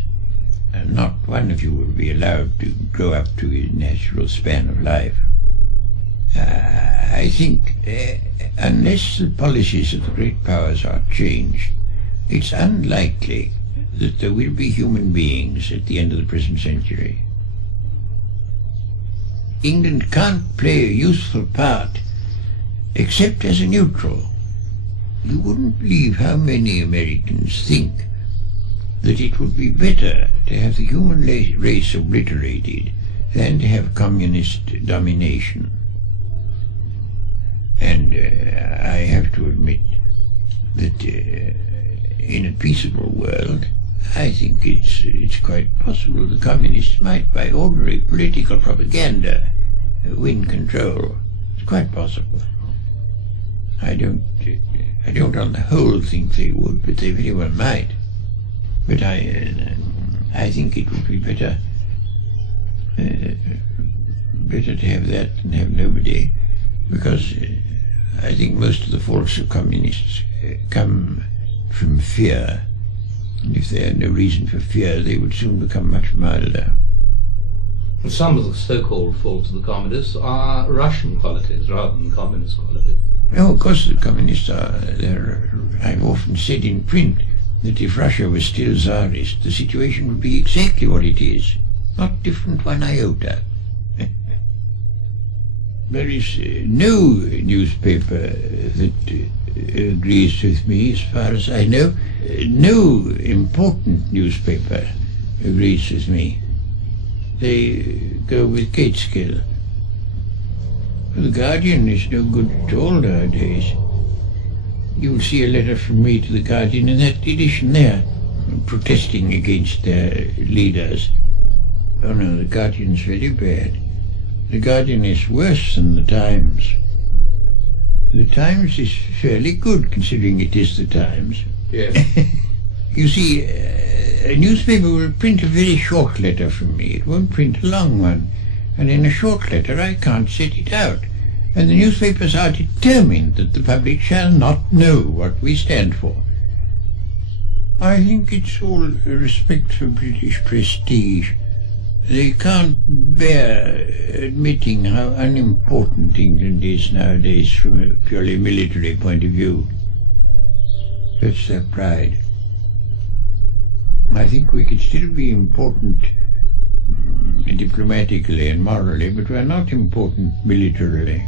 not one of you will be allowed to grow up to a natural span of life. I think unless the policies of the great powers are changed, it's unlikely that there will be human beings at the end of the present century. England can't play a useful part except as a neutral. You wouldn't believe how many Americans think that it would be better to have the human race obliterated than to have communist domination. And I have to admit that in a peaceable world, I think it's quite possible the communists might, by ordinary political propaganda, win control. It's quite possible. I don't on the whole think they would, but they very well might. But I think it would be better to have that than have nobody, because I think most of the faults of communists come from fear. And if they had no reason for fear, they would soon become much milder. Some of the so-called faults of the communists are Russian qualities rather than communist qualities. No, of course the communists are there. I've often said in print that if Russia was still Tsarist, the situation would be exactly what it is, not different one iota. There is no newspaper that agrees with me, as far as I know. No important newspaper agrees with me. They go with Gateskill. The Guardian is no good at all nowadays. You'll see a letter from me to the Guardian in that edition there, protesting against their leaders. Oh no, the Guardian's very bad. The Guardian is worse than the Times. The Times is fairly good, considering it is the Times. Yes. You see, a newspaper will print a very short letter from me. It won't print a long one. And in a short letter I can't set it out. And the newspapers are determined that the public shall not know what we stand for. I think it's all a respect for British prestige. They can't bear admitting how unimportant England is nowadays from a purely military point of view. That's their pride. I think we could still be important diplomatically and morally, but we're not important militarily.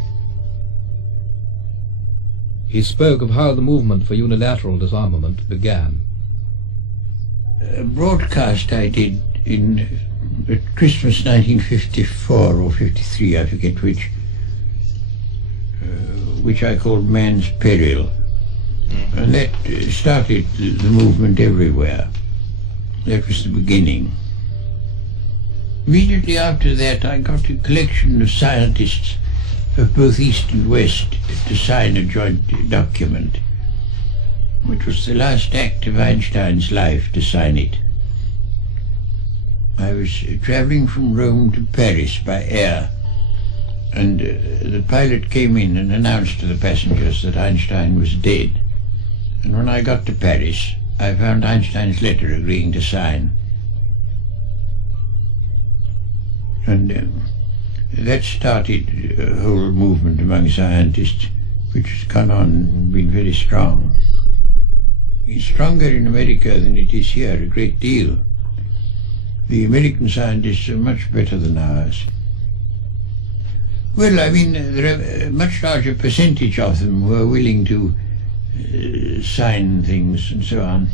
He spoke of how the movement for unilateral disarmament began. A broadcast I did at Christmas 1954 or 53, I forget which I called Man's Peril. And that started the movement everywhere. That was the beginning. Immediately after that, I got a collection of scientists of both East and West to sign a joint document, which was the last act of Einstein's life to sign it. I was traveling from Rome to Paris by air, and the pilot came in and announced to the passengers that Einstein was dead. And when I got to Paris, I found Einstein's letter agreeing to sign. And that started a whole movement among scientists, which has gone on and been very strong. It's stronger in America than it is here, a great deal. The American scientists are much better than ours. Well, I mean, there are a much larger percentage of them who are willing to sign things and so on,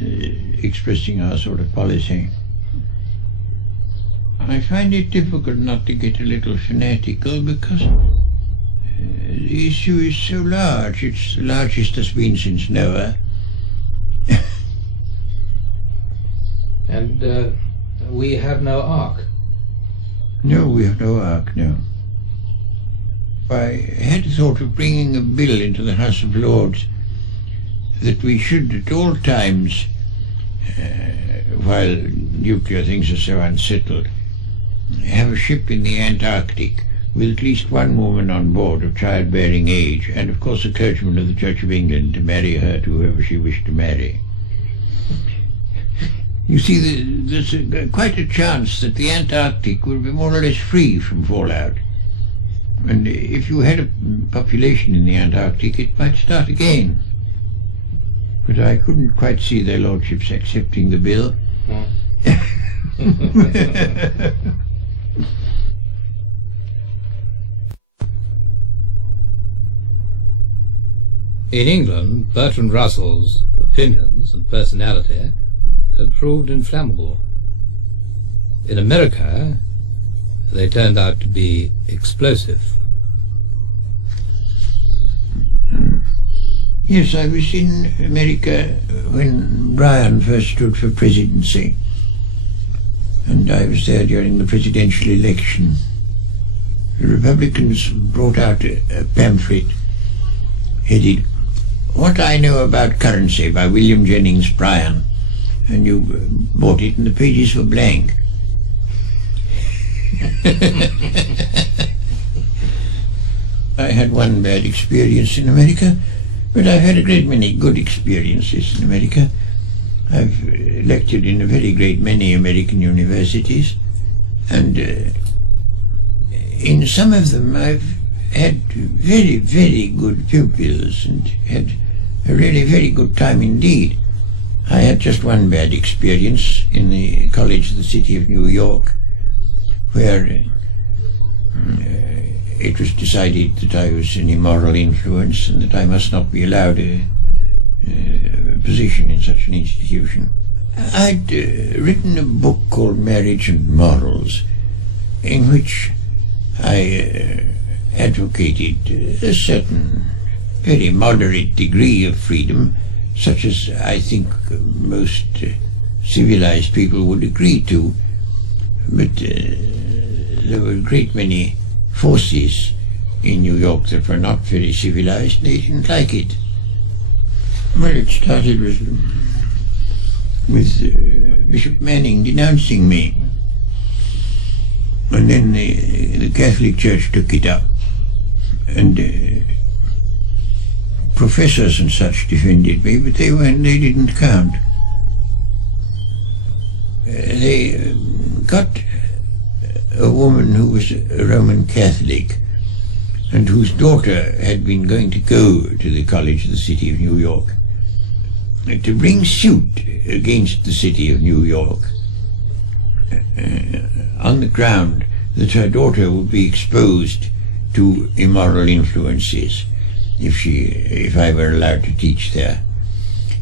expressing our sort of policy. I find it difficult not to get a little fanatical because the issue is so large. It's the largest it's been since Noah. And we have no ark. No, we have no ark, no. I had thought of bringing a bill into the House of Lords that we should at all times, while nuclear things are so unsettled, have a ship in the Antarctic with at least one woman on board of childbearing age, and of course a clergyman of the Church of England to marry her to whoever she wished to marry. You see, there's quite a chance that the Antarctic will be more or less free from fallout. And if you had a population in the Antarctic, it might start again. But I couldn't quite see their lordships accepting the bill. In England, Bertrand Russell's opinions and personality had proved inflammable. In America, they turned out to be explosive. Yes, I was in America when Bryan first stood for presidency, and I was there during the presidential election. The Republicans brought out a pamphlet headed "What I Know About Currency" by William Jennings Bryan, and you bought it and the pages were blank. I had one bad experience in America, but I've had a great many good experiences in America. I've lectured in a very great many American universities, and in some of them I've had very, very good pupils and had a really very good time indeed. I had just one bad experience in the College of the City of New York, where it was decided that I was an immoral influence and that I must not be allowed a position in such an institution. I'd written a book called Marriage and Morals, in which I advocated a certain very moderate degree of freedom, such as I think most civilized people would agree to. But there were a great many forces in New York that were not very civilized. They didn't like it. Well, it started with Bishop Manning denouncing me, and then the Catholic Church took it up, and professors and such defended me, but they didn't count. They got a woman who was a Roman Catholic and whose daughter had been going to go to the College of the City of New York to bring suit against the City of New York on the ground that her daughter would be exposed to immoral influences if I were allowed to teach there.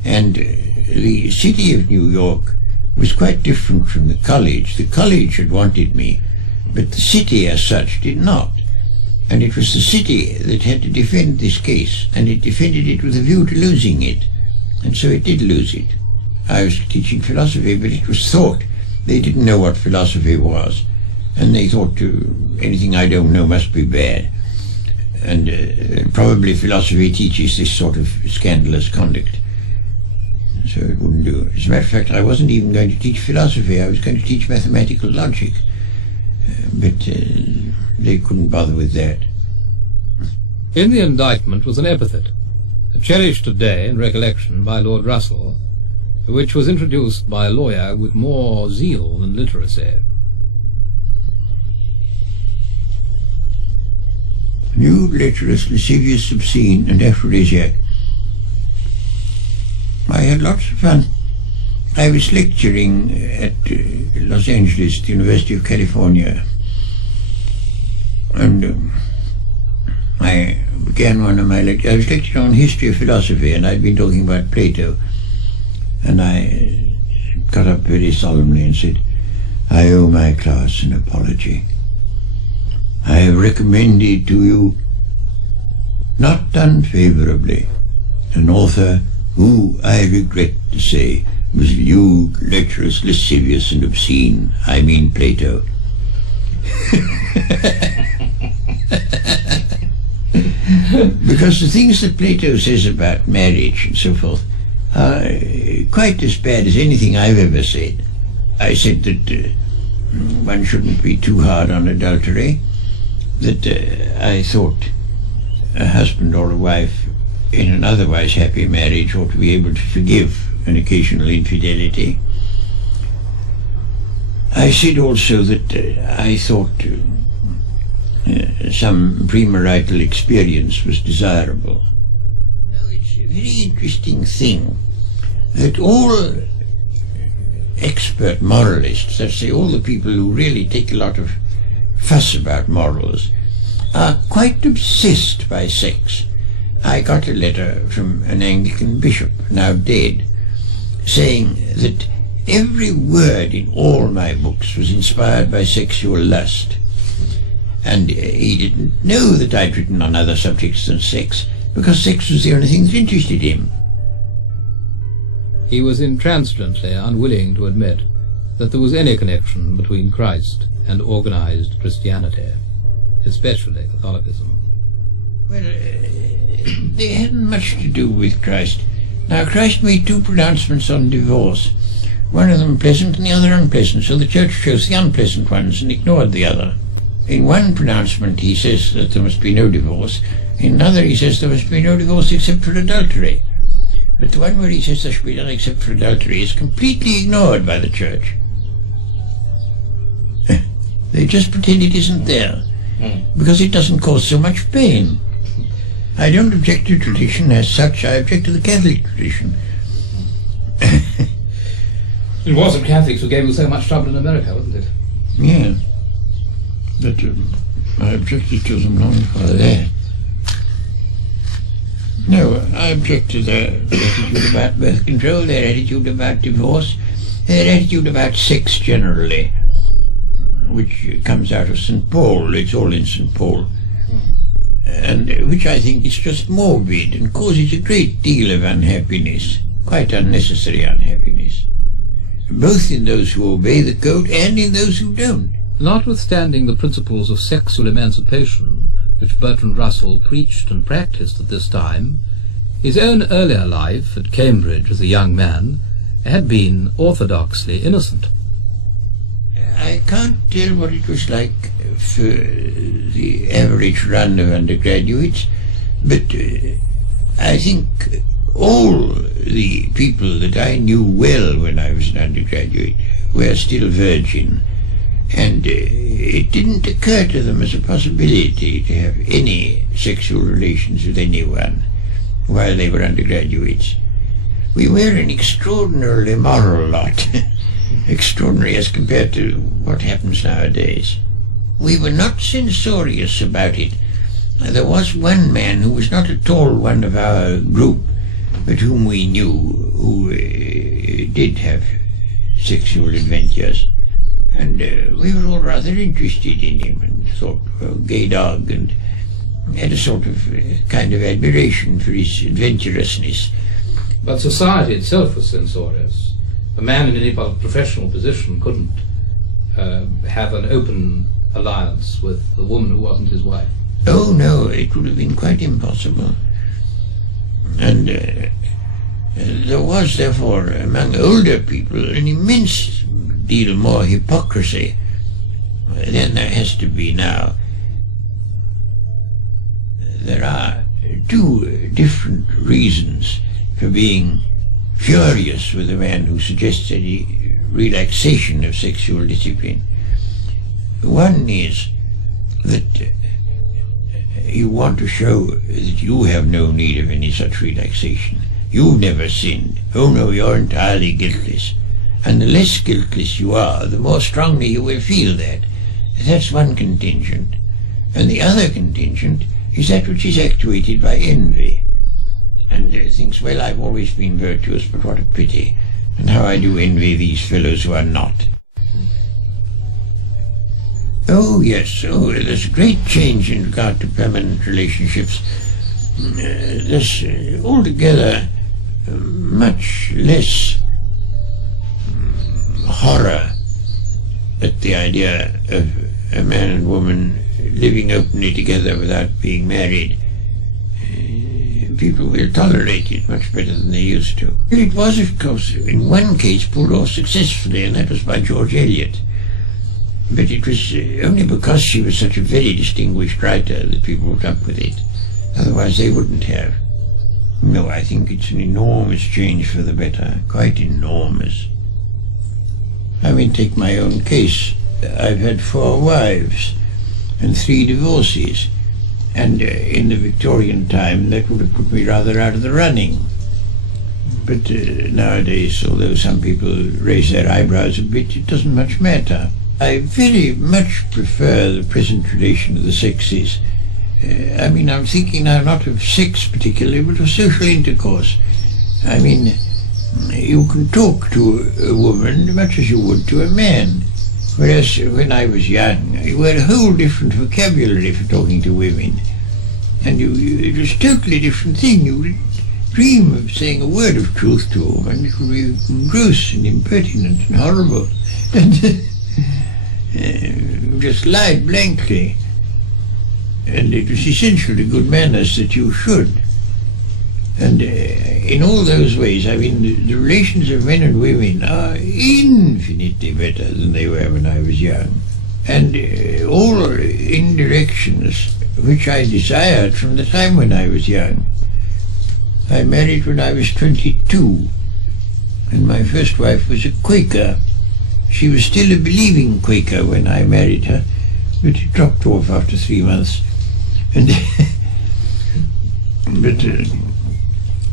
And the City of New York was quite different from the college. The college had wanted me, but the city as such did not. And it was the city that had to defend this case, and it defended it with a view to losing it. And so it did lose it. I was teaching philosophy, but it was thought they didn't know what philosophy was, and they thought anything I don't know must be bad. And probably philosophy teaches this sort of scandalous conduct. So it wouldn't do. As a matter of fact, I wasn't even going to teach philosophy. I was going to teach mathematical logic. But they couldn't bother with that. In the indictment was an epithet, cherished today in recollection by Lord Russell, which was introduced by a lawyer with more zeal than literacy. Nude, lecherous, lascivious, obscene, and aphrodisiac. I had lots of fun. I was lecturing at Los Angeles, the University of California, and I began one of my lectures. I was lecturing on history of philosophy, and I'd been talking about Plato, and I got up very solemnly and said, "I owe my class an apology. I have recommended to you, not unfavourably, an author who, I regret to say, was lewd, lecherous, lascivious, and obscene. I mean Plato." Because the things that Plato says about marriage and so forth are quite as bad as anything I've ever said. I said that one shouldn't be too hard on adultery, that I thought a husband or a wife in an otherwise happy marriage ought to be able to forgive an occasional infidelity. I said also that I thought some premarital experience was desirable. Now, it's a very interesting thing that all expert moralists, let's say all the people who really take a lot of fuss about morals, are quite obsessed by sex. I got a letter from an Anglican bishop, now dead, saying that every word in all my books was inspired by sexual lust. And he didn't know that I'd written on other subjects than sex, because sex was the only thing that interested him. He was intransigently unwilling to admit that there was any connection between Christ and organized Christianity, especially Catholicism. Well, they hadn't much to do with Christ. Now, Christ made two pronouncements on divorce, one of them pleasant and the other unpleasant, so the Church chose the unpleasant ones and ignored the other. In one pronouncement he says that there must be no divorce, in another he says there must be no divorce except for adultery. But the one where he says there should be none except for adultery is completely ignored by the Church. They just pretend it isn't there, because it doesn't cause so much pain. I don't object to tradition as such, I object to the Catholic tradition. It wasn't Catholics who gave you so much trouble in America, wasn't it? Yeah, but I objected to them long before that. No, I object to their attitude about birth control, their attitude about divorce, their attitude about sex generally, which comes out of St. Paul. It's all in St. Paul. And which I think is just morbid and causes a great deal of unhappiness, quite unnecessary unhappiness, both in those who obey the code and in those who don't. Notwithstanding the principles of sexual emancipation which Bertrand Russell preached and practiced at this time, his own earlier life at Cambridge as a young man had been orthodoxly innocent. I can't tell what it was like for the average run of undergraduates, but I think all the people that I knew well when I was an undergraduate were still virgin, and it didn't occur to them as a possibility to have any sexual relations with anyone while they were undergraduates. We were an extraordinarily moral lot. Extraordinary as compared to what happens nowadays. We were not censorious about it. There was one man who was not at all one of our group, but whom we knew, who did have sexual adventures, and we were all rather interested in him and thought, well, gay dog, and had a sort of kind of admiration for his adventurousness. But society itself was censorious. A man in any professional position couldn't have an open alliance with a woman who wasn't his wife. Oh no, it would have been quite impossible. And there was therefore among older people an immense deal more hypocrisy than there has to be now. There are two different reasons for being furious with a man who suggests any relaxation of sexual discipline. One is that you want to show that you have no need of any such relaxation. You've never sinned. Oh no, you're entirely guiltless. And the less guiltless you are, the more strongly you will feel that. That's one contingent. And the other contingent is that which is actuated by envy, and thinks, well, I've always been virtuous, but what a pity, and how I do envy these fellows who are not. Oh yes, there's a great change in regard to permanent relationships. There's altogether much less horror at the idea of a man and woman living openly together without being married. People will tolerate it much better than they used to. It was, of course, in one case pulled off successfully, and that was by George Eliot. But it was only because she was such a very distinguished writer that people put up with it. Otherwise they wouldn't have. No, I think it's an enormous change for the better. Quite enormous. I mean, take my own case. I've had 4 wives and 3 divorces. And in the Victorian time, that would have put me rather out of the running. But nowadays, although some people raise their eyebrows a bit, it doesn't much matter. I very much prefer the present relation of the sexes. I mean, I'm thinking now not of sex particularly, but of social intercourse. I mean, you can talk to a woman much as you would to a man. Whereas when I was young, you had a whole different vocabulary for talking to women. And it was a totally different thing. You would dream of saying a word of truth to a woman. It would be gross and impertinent and horrible. And just lied blankly. And it was essential to good manners that you should. And in all those ways, I mean, the relations of men and women are infinitely better than they were when I was young. And all in directions which I desired from the time when I was young. I married when I was 22, and my first wife was a Quaker. She was still a believing Quaker when I married her, but it dropped off after 3 months. And but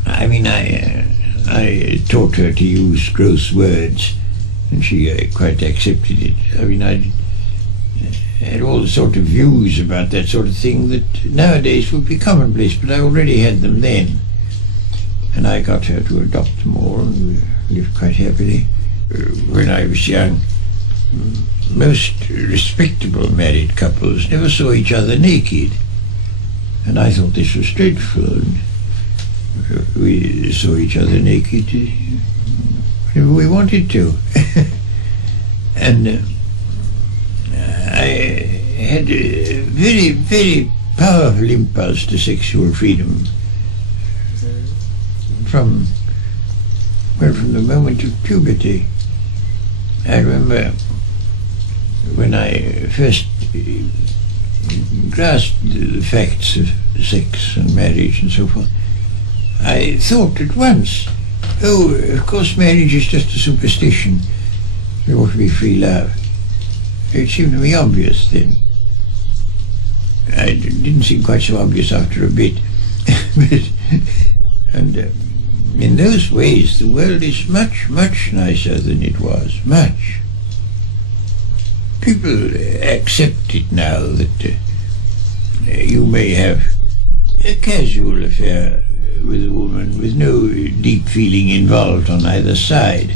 I mean, I taught her to use gross words, and she quite accepted it. I mean, I had all the sort of views about that sort of thing that nowadays would be commonplace, but I already had them then. And I got her to adopt more, and we lived quite happily. When I was young, most respectable married couples never saw each other naked. And I thought this was dreadful. We saw each other naked whenever we wanted to. And I had a very, very powerful impulse to sexual freedom from the moment of puberty. I remember when I first grasped the facts of sex and marriage and so forth, I thought at once, oh, of course marriage is just a superstition. There ought to be free love. It seemed to me obvious then. It didn't seem quite so obvious after a bit. And in those ways the world is much, much nicer than it was. Much. People accept it now that you may have a casual affair with a woman with no deep feeling involved on either side.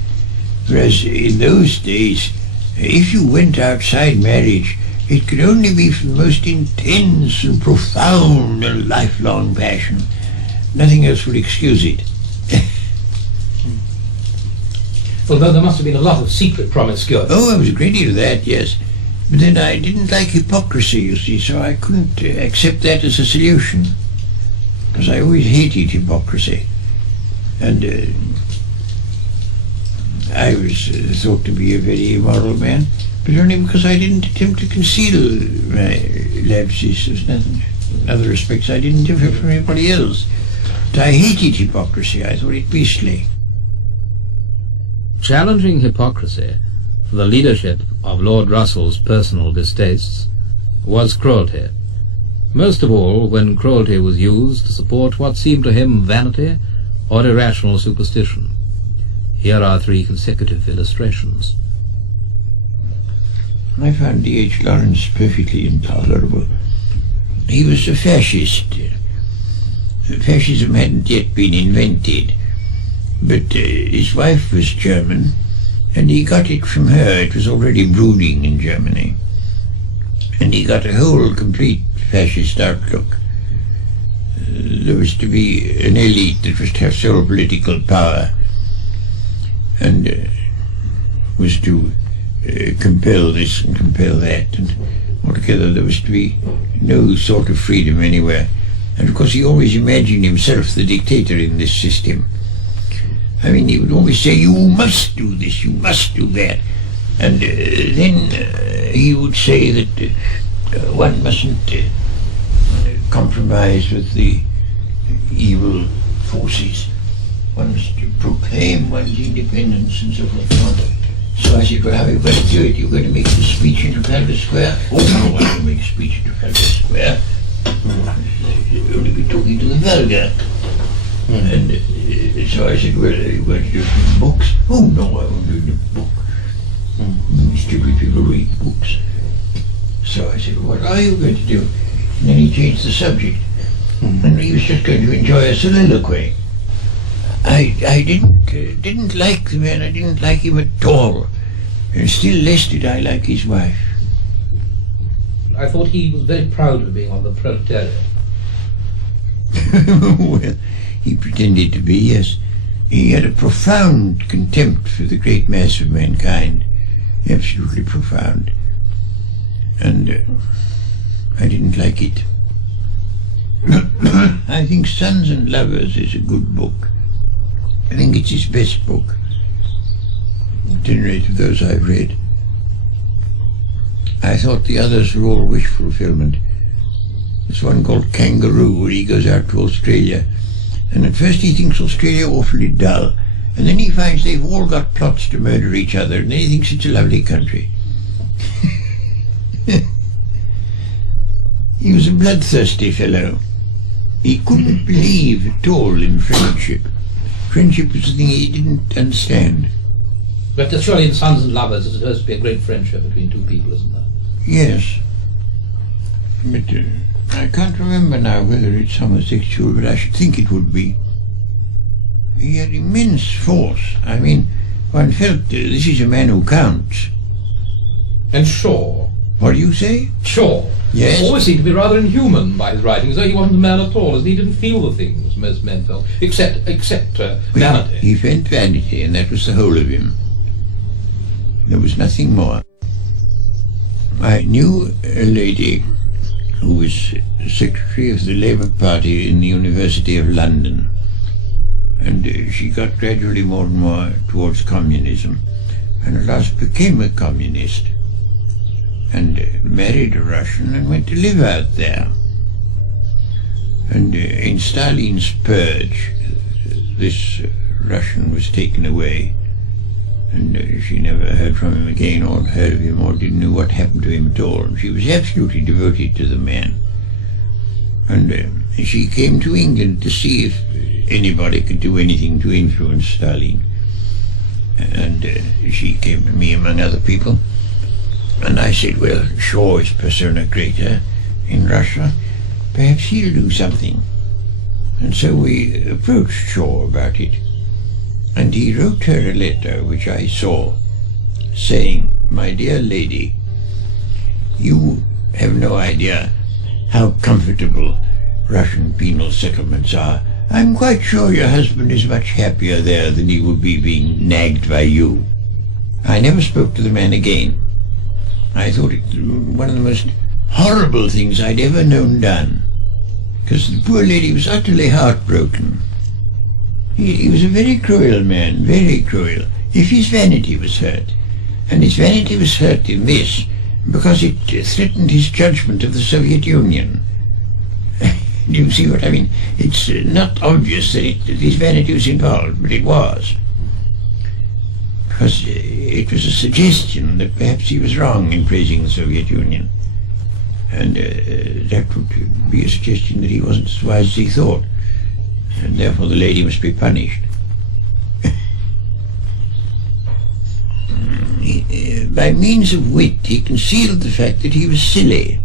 Whereas in those days, if you went outside marriage, it could only be for the most intense and profound and lifelong passion. Nothing else would excuse it. Although there must have been a lot of secret promiscuity. Oh, there was a great deal of that, yes. But then I didn't like hypocrisy, you see, so I couldn't accept that as a solution. Because I always hated hypocrisy. And I was thought to be a very immoral man, but only because I didn't attempt to conceal my lapses. In other respects, I didn't differ from anybody else. But I hated hypocrisy. I thought it beastly. Challenging hypocrisy for the leadership of Lord Russell's personal distastes was cruelty, most of all when cruelty was used to support what seemed to him vanity or irrational superstition. Here are 3 consecutive illustrations. I found D.H. Lawrence perfectly intolerable. He was a fascist. Fascism hadn't yet been invented, but his wife was German, and he got it from her. It was already brooding in Germany. And he got a whole complete fascist outlook. There was to be an elite that was to have sole political power, and was to compel this and compel that, and altogether there was to be no sort of freedom anywhere. And of course he always imagined himself the dictator in this system. I mean, he would always say, you must do this, you must do that. And then he would say that one mustn't compromise with the evil forces. One must proclaim one's independence and so forth. So I said, well, how are you going to do it? You're going to make a speech in Trafalgar Square? Oh, no, I won't make a speech in Trafalgar Square. You'll only be talking to the vulgar. And so I said, well, are you going to do it in books? Oh, no, I won't do it in a book. Stupid people read books. So I said, well, what are you going to do? And then he changed the subject. And he was just going to enjoy a soliloquy. I didn't like the man. I didn't like him at all. And still less did I like his wife. I thought he was very proud of being on the proletariat. Well, he pretended to be, yes. He had a profound contempt for the great mass of mankind. Absolutely profound. And I didn't like it. I think Sons and Lovers is a good book. I think it's his best book, at any rate of those I've read. I thought the others were all wish fulfillment. There's one called Kangaroo, where he goes out to Australia, and at first he thinks Australia awfully dull, and then he finds they've all got plots to murder each other, and then he thinks it's a lovely country. He was a bloodthirsty fellow. He couldn't believe at all in friendship. Friendship was the thing he didn't understand. But surely in Sons and Lovers there's supposed to be a great friendship between two people, isn't there? Yes. But I can't remember now whether it's homosexual, but I should think it would be. He had immense force. I mean, one felt this is a man who counts. And Shaw. What do you say? Shaw. Yes. Always seemed to be rather inhuman by his writing, as though he wasn't a man at all, as he didn't feel the things most men felt, except vanity. He felt vanity, and that was the whole of him. There was nothing more. I knew a lady who was secretary of the Labour Party in the University of London, and she got gradually more and more towards communism, and at last became a communist, and married a Russian and went to live out there. And in Stalin's purge, this Russian was taken away, and she never heard from him again, or heard of him, or didn't know what happened to him at all. And she was absolutely devoted to the man. And she came to England to see if anybody could do anything to influence Stalin. And she came to me among other people. And I said, well, Shaw is persona grata in Russia. Perhaps he'll do something. And so we approached Shaw about it. And he wrote her a letter, which I saw, saying, my dear lady, you have no idea how comfortable Russian penal settlements are. I'm quite sure your husband is much happier there than he would be being nagged by you. I never spoke to the man again. I thought it one of the most horrible things I'd ever known done, because the poor lady was utterly heartbroken. He was a very cruel man, very cruel, if his vanity was hurt. And his vanity was hurt in this, because it threatened his judgment of the Soviet Union. Do you see what I mean? It's not obvious that his vanity was involved, but it was. Because it was a suggestion that perhaps he was wrong in praising the Soviet Union. And that would be a suggestion that he wasn't as wise as he thought. And therefore the lady must be punished. By means of wit, he concealed the fact that he was silly.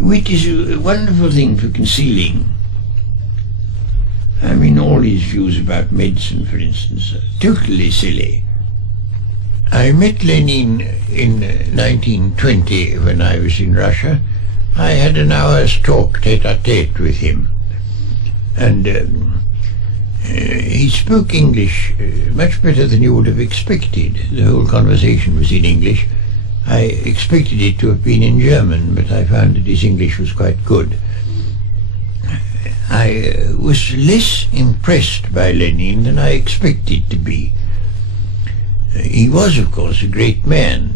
Wit is a wonderful thing for concealing. I mean, all his views about medicine, for instance, are totally silly. I met Lenin in 1920 when I was in Russia. I had an hour's talk tete-a-tete with him. And he spoke English much better than you would have expected. The whole conversation was in English. I expected it to have been in German, but I found that his English was quite good. I was less impressed by Lenin than I expected to be. He was, of course, a great man.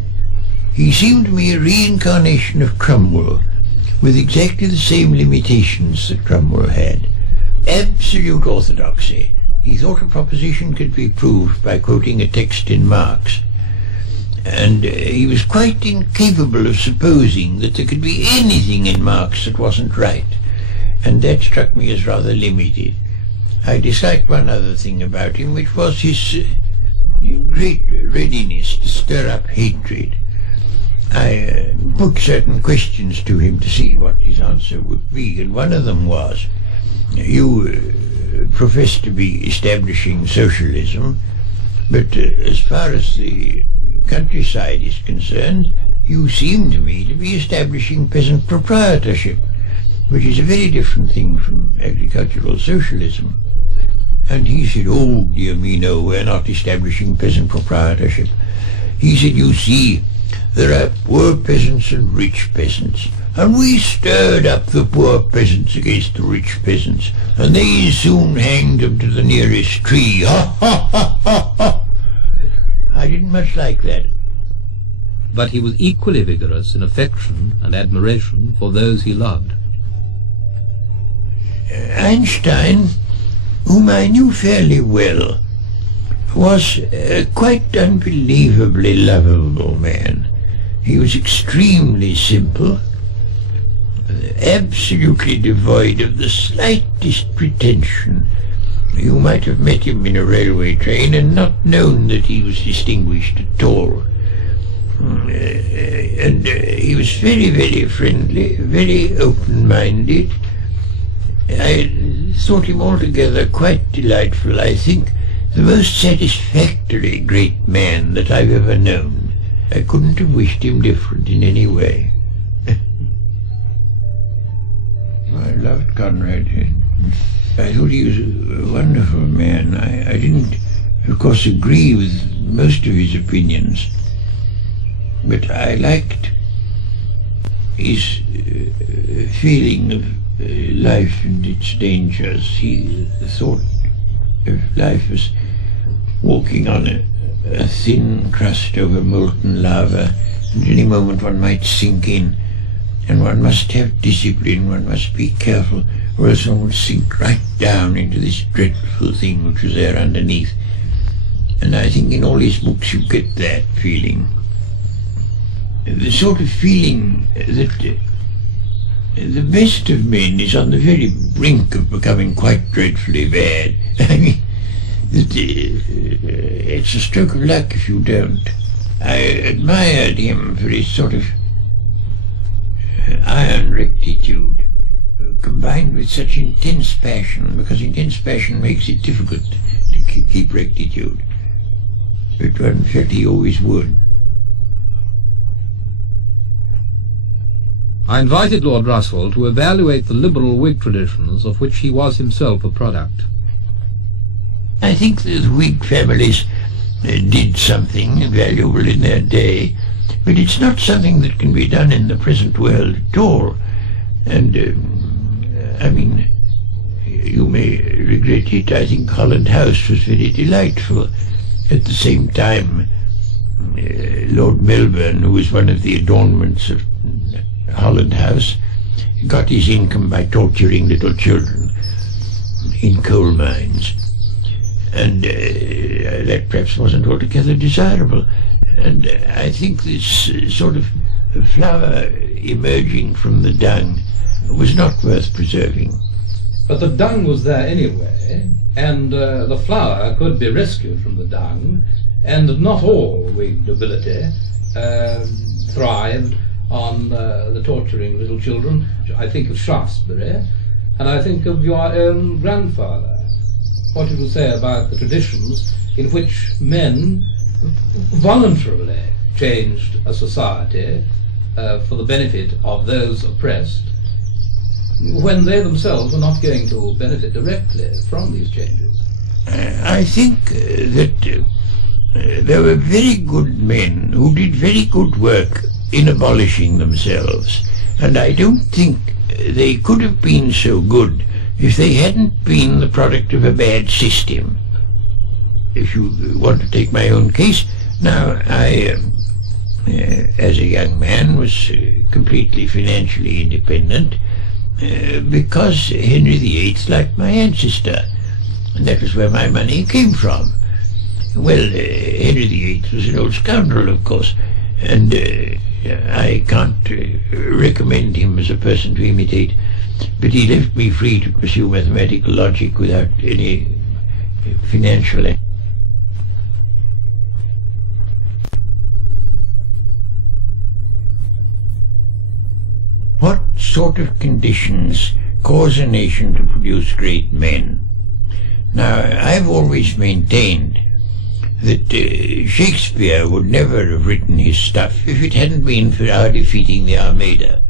He seemed to me a reincarnation of Cromwell, with exactly the same limitations that Cromwell had. Absolute orthodoxy. He thought a proposition could be proved by quoting a text in Marx. And he was quite incapable of supposing that there could be anything in Marx that wasn't right. And that struck me as rather limited. I disliked one other thing about him, which was his great readiness to stir up hatred. I put certain questions to him to see what his answer would be, and one of them was, you profess to be establishing socialism, but as far as the countryside is concerned, you seem to me to be establishing peasant proprietorship, which is a very different thing from agricultural socialism. And he said, oh, dear me, no, we're not establishing peasant proprietorship. He said, you see, there are poor peasants and rich peasants, and we stirred up the poor peasants against the rich peasants, and they soon hanged them to the nearest tree. Ha, ha, ha, ha, ha. I didn't much like that. But he was equally vigorous in affection and admiration for those he loved. Einstein, whom I knew fairly well, was a quite unbelievably lovable man. He was extremely simple, absolutely devoid of the slightest pretension. You might have met him in a railway train and not known that he was distinguished at all. And he was very, very friendly, very open-minded. I thought him altogether quite delightful. I think the most satisfactory great man that I've ever known. I couldn't have wished him different in any way. I loved Conrad. I thought he was a wonderful man. I didn't, of course, agree with most of his opinions, but I liked his feeling of life and its dangers. He thought of life as walking on a thin crust over molten lava, and any moment one might sink in, and one must have discipline, one must be careful, or else one would sink right down into this dreadful thing which was there underneath. And I think in all his books you get that feeling. The sort of feeling that the best of men is on the very brink of becoming quite dreadfully bad. I mean, it's a stroke of luck if you don't. I admired him for his sort of iron rectitude, combined with such intense passion, because intense passion makes it difficult to keep rectitude. But one felt he always would. I invited Lord Russell to evaluate the liberal Whig traditions of which he was himself a product. I think the Whig families did something valuable in their day, but it's not something that can be done in the present world at all. And, I mean, you may regret it, I think Holland House was very delightful. At the same time, Lord Melbourne, who was one of the adornments of Holland House, got his income by torturing little children in coal mines, and that perhaps wasn't altogether desirable. And I think this sort of flower emerging from the dung was not worth preserving. But the dung was there anyway, and the flower could be rescued from the dung, and not all Whig nobility thrived on the torturing little children. I think of Shaftesbury, and I think of your own grandfather. What did you say about the traditions in which men voluntarily changed a society for the benefit of those oppressed, when they themselves were not going to benefit directly from these changes? I think that there were very good men who did very good work in abolishing themselves, and I don't think they could have been so good if they hadn't been the product of a bad system. If you want to take my own case, Now, I, as a young man, was completely financially independent because Henry VIII liked my ancestor, and that was where my money came from. Well, Henry VIII was an old scoundrel, of course, and I can't recommend him as a person to imitate, but he left me free to pursue mathematical logic without any financial... What sort of conditions cause a nation to produce great men? Now, I've always maintained that Shakespeare would never have written his stuff if it hadn't been for our defeating the Armada.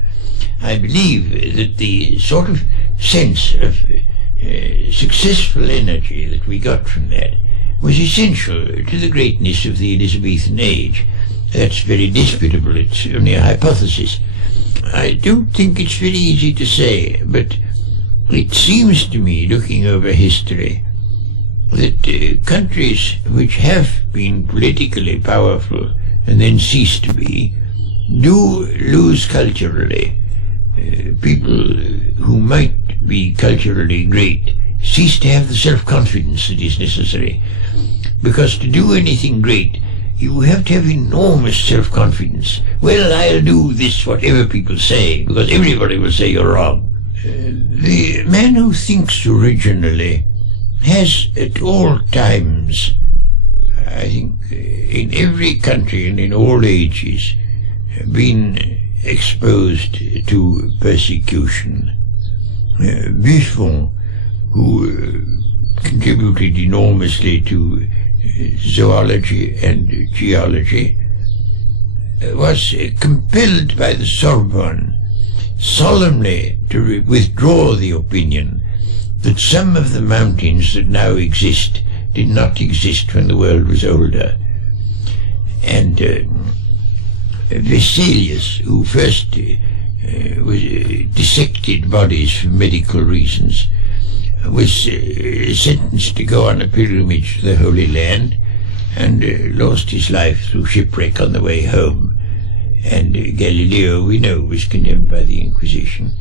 I believe that the sort of sense of successful energy that we got from that was essential to the greatness of the Elizabethan age. That's very disputable, it's only a hypothesis. I don't think it's very easy to say, but it seems to me, looking over history, that countries which have been politically powerful and then cease to be, do lose culturally. People who might be culturally great cease to have the self-confidence that is necessary, because to do anything great you have to have enormous self-confidence. Well, I'll do this whatever people say, because everybody will say you're wrong. The man who thinks originally has at all times, I think in every country and in all ages, been exposed to persecution. Buffon, who contributed enormously to zoology and geology, was compelled by the Sorbonne solemnly to withdraw the opinion that some of the mountains that now exist did not exist when the world was older. And Vesalius, who first dissected bodies for medical reasons, was sentenced to go on a pilgrimage to the Holy Land and lost his life through shipwreck on the way home. And Galileo, we know, was condemned by the Inquisition.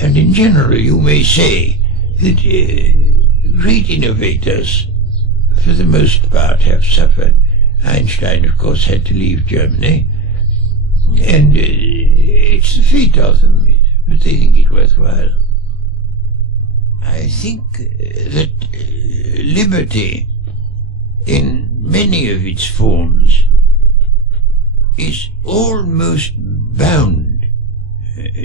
And in general, you may say that great innovators, for the most part, have suffered. Einstein, of course, had to leave Germany, and it's the fate of them, but they think it worthwhile. I think that liberty, in many of its forms, is almost bound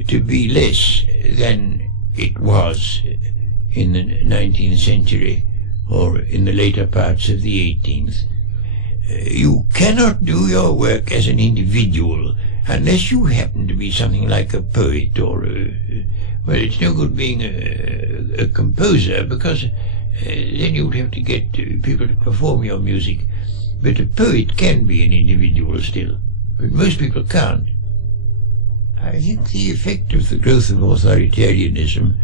to be less than it was in the 19th century or in the later parts of the 18th. You cannot do your work as an individual unless you happen to be something like a poet or well, it's no good being a composer, because then you would have to get people to perform your music. But a poet can be an individual still, but most people can't. I think the effect of the growth of authoritarianism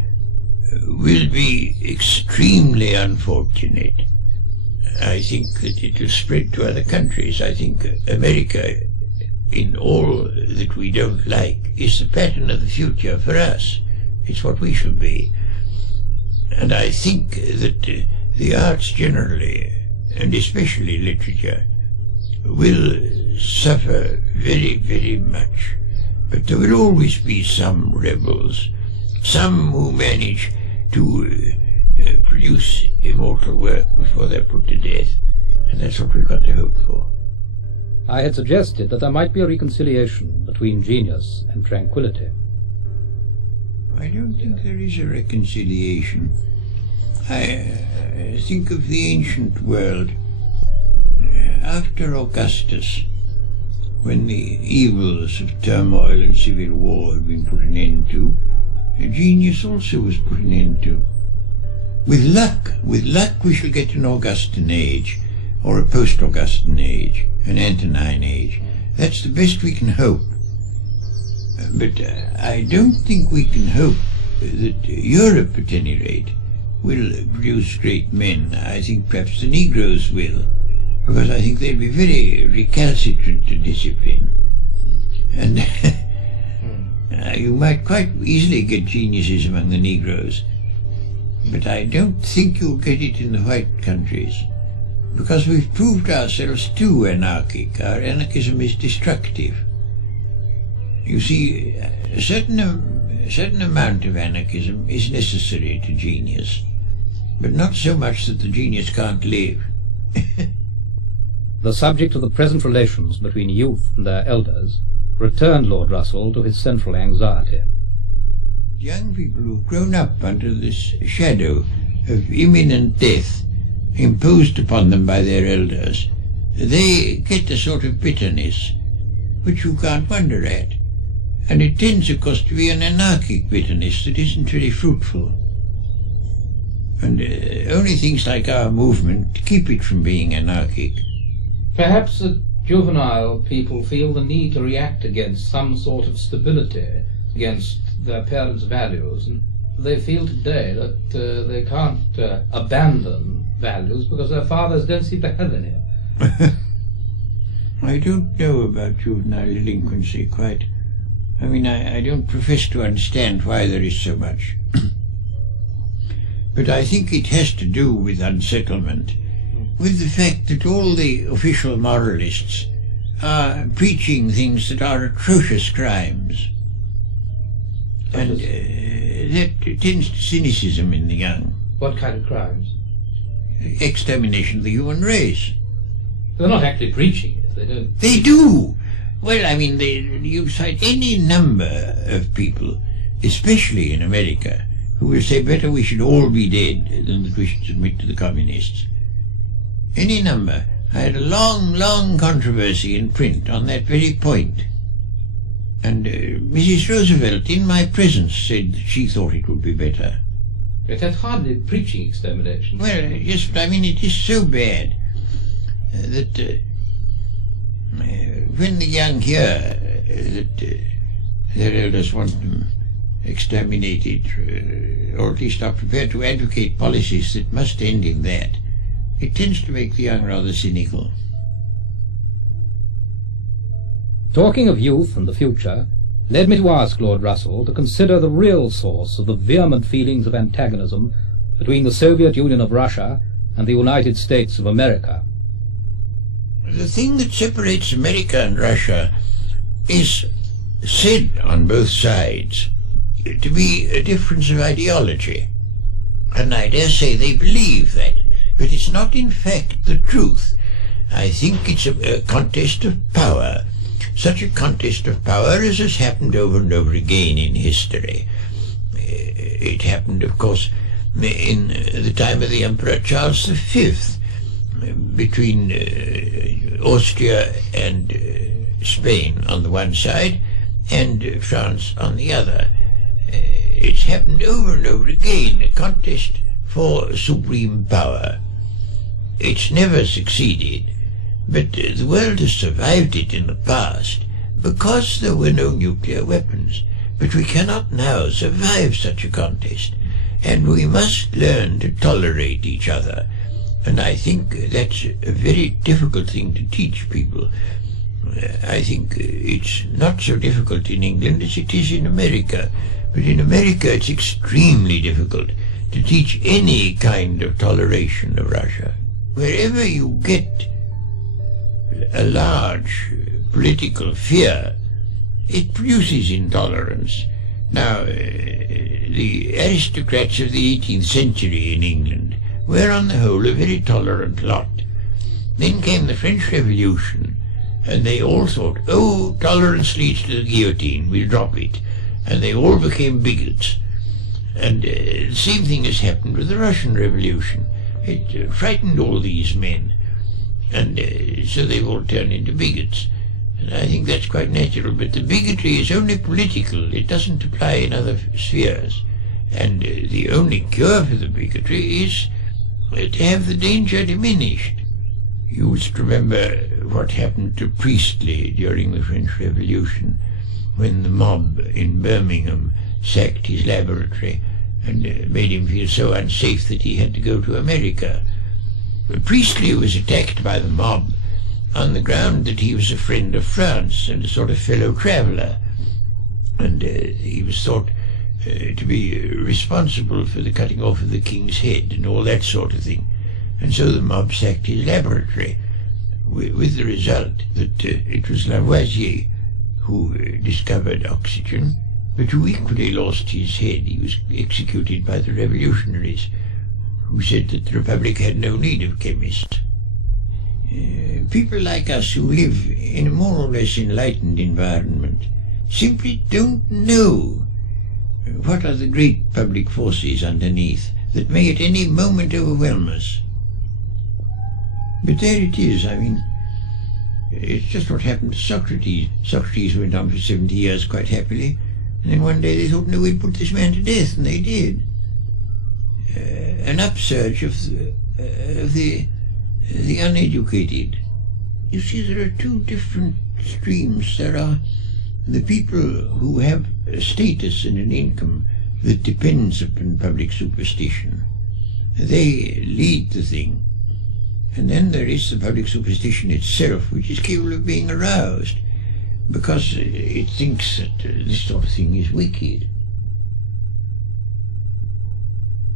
will be extremely unfortunate. I think that it will spread to other countries. I think America, in all that we don't like, is the pattern of the future for us. It's what we should be. And I think that the arts generally, and especially literature, will suffer very, very much. But there will always be some rebels, some who manage to produce immortal work before they're put to death. And that's what we've got to hope for. I had suggested that there might be a reconciliation between genius and tranquility. I don't think there is a reconciliation. I think of the ancient world. After Augustus, when the evils of turmoil and civil war had been put an end to, genius also was put an end to. With luck we shall get an Augustan age, or a post-Augustan age, an Antonine age. That's the best we can hope. But I don't think we can hope that Europe, at any rate, will produce great men. I think perhaps the Negroes will. because I think they'd be very recalcitrant to discipline. And you might quite easily get geniuses among the Negroes, but I don't think you'll get it in the white countries, because we've proved ourselves too anarchic. Our anarchism is destructive. You see, a certain amount of anarchism is necessary to genius, but not so much that the genius can't live. The subject of the present relations between youth and their elders returned Lord Russell to his central anxiety. Young people who've grown up under this shadow of imminent death imposed upon them by their elders, they get a sort of bitterness which you can't wonder at, and it tends, of course, to be an anarchic bitterness that isn't very fruitful. And only things like our movement keep it from being anarchic. Perhaps the juvenile people feel the need to react against some sort of stability, against their parents' values, and they feel today that they can't abandon values because their fathers don't seem to have any. I don't know about juvenile delinquency quite. I mean, I don't profess to understand why there is so much. But I think it has to do with unsettlement, with the fact that all the official moralists are preaching things that are atrocious crimes. And that tends to cynicism in the young. What kind of crimes? Extermination of the human race. They're not actually preaching it, they don't. They do! Well, I mean, you cite any number of people, especially in America, who will say better we should all be dead than that we should submit to the communists. Any number. I had a long, long controversy in print on that very point. And Mrs. Roosevelt, in my presence, said that she thought it would be better. But that's hardly preaching extermination. Well, yes, but I mean, it is so bad that when the young hear that their elders want them exterminated, or at least are prepared to advocate policies that must end in that, it tends to make the young rather cynical. Talking of youth and the future led me to ask Lord Russell to consider the real source of the vehement feelings of antagonism between the Soviet Union of Russia and the United States of America. The thing that separates America and Russia is said on both sides to be a difference of ideology, and I dare say they believe that, but it's not in fact the truth. I think it's a contest of power, such a contest of power as has happened over and over again in history. It happened, of course, in the time of the Emperor Charles V, between Austria and Spain on the one side and France on the other. It's happened over and over again, a contest for supreme power. It's never succeeded, but the world has survived it in the past because there were no nuclear weapons. But we cannot now survive such a contest, and we must learn to tolerate each other. And I think that's a very difficult thing to teach people. I think it's not so difficult in England as it is in America, but in America it's extremely difficult to teach any kind of toleration of Russia. Wherever you get a large political fear, it produces intolerance. Now, the aristocrats of the 18th century in England were on the whole a very tolerant lot. Then came the French Revolution, and they all thought, oh, tolerance leads to the guillotine, we'll drop it. And they all became bigots. And the same thing has happened with the Russian Revolution. It frightened all these men, and so they've all turned into bigots. And I think that's quite natural, but the bigotry is only political, it doesn't apply in other spheres. And the only cure for the bigotry is to have the danger diminished. You must remember what happened to Priestley during the French Revolution, when the mob in Birmingham sacked his laboratory and made him feel so unsafe that he had to go to America. Priestley was attacked by the mob on the ground that he was a friend of France and a sort of fellow traveller, and he was thought to be responsible for the cutting off of the king's head and all that sort of thing. And so the mob sacked his laboratory, with the result that it was Lavoisier who discovered oxygen, but who equally lost his head. He was executed by the revolutionaries, who said that the Republic had no need of chemists. People like us who live in a more or less enlightened environment simply don't know what are the great public forces underneath that may at any moment overwhelm us. But there it is. I mean, it's just what happened to Socrates. Socrates went on for 70 years quite happily, and then one day they thought, no, we'd put this man to death, and they did. An upsurge of the uneducated. You see, there are two different streams. There are the people who have a status and an income that depends upon public superstition. They lead the thing. And then there is the public superstition itself, which is capable of being aroused, because it thinks that this sort of thing is wicked.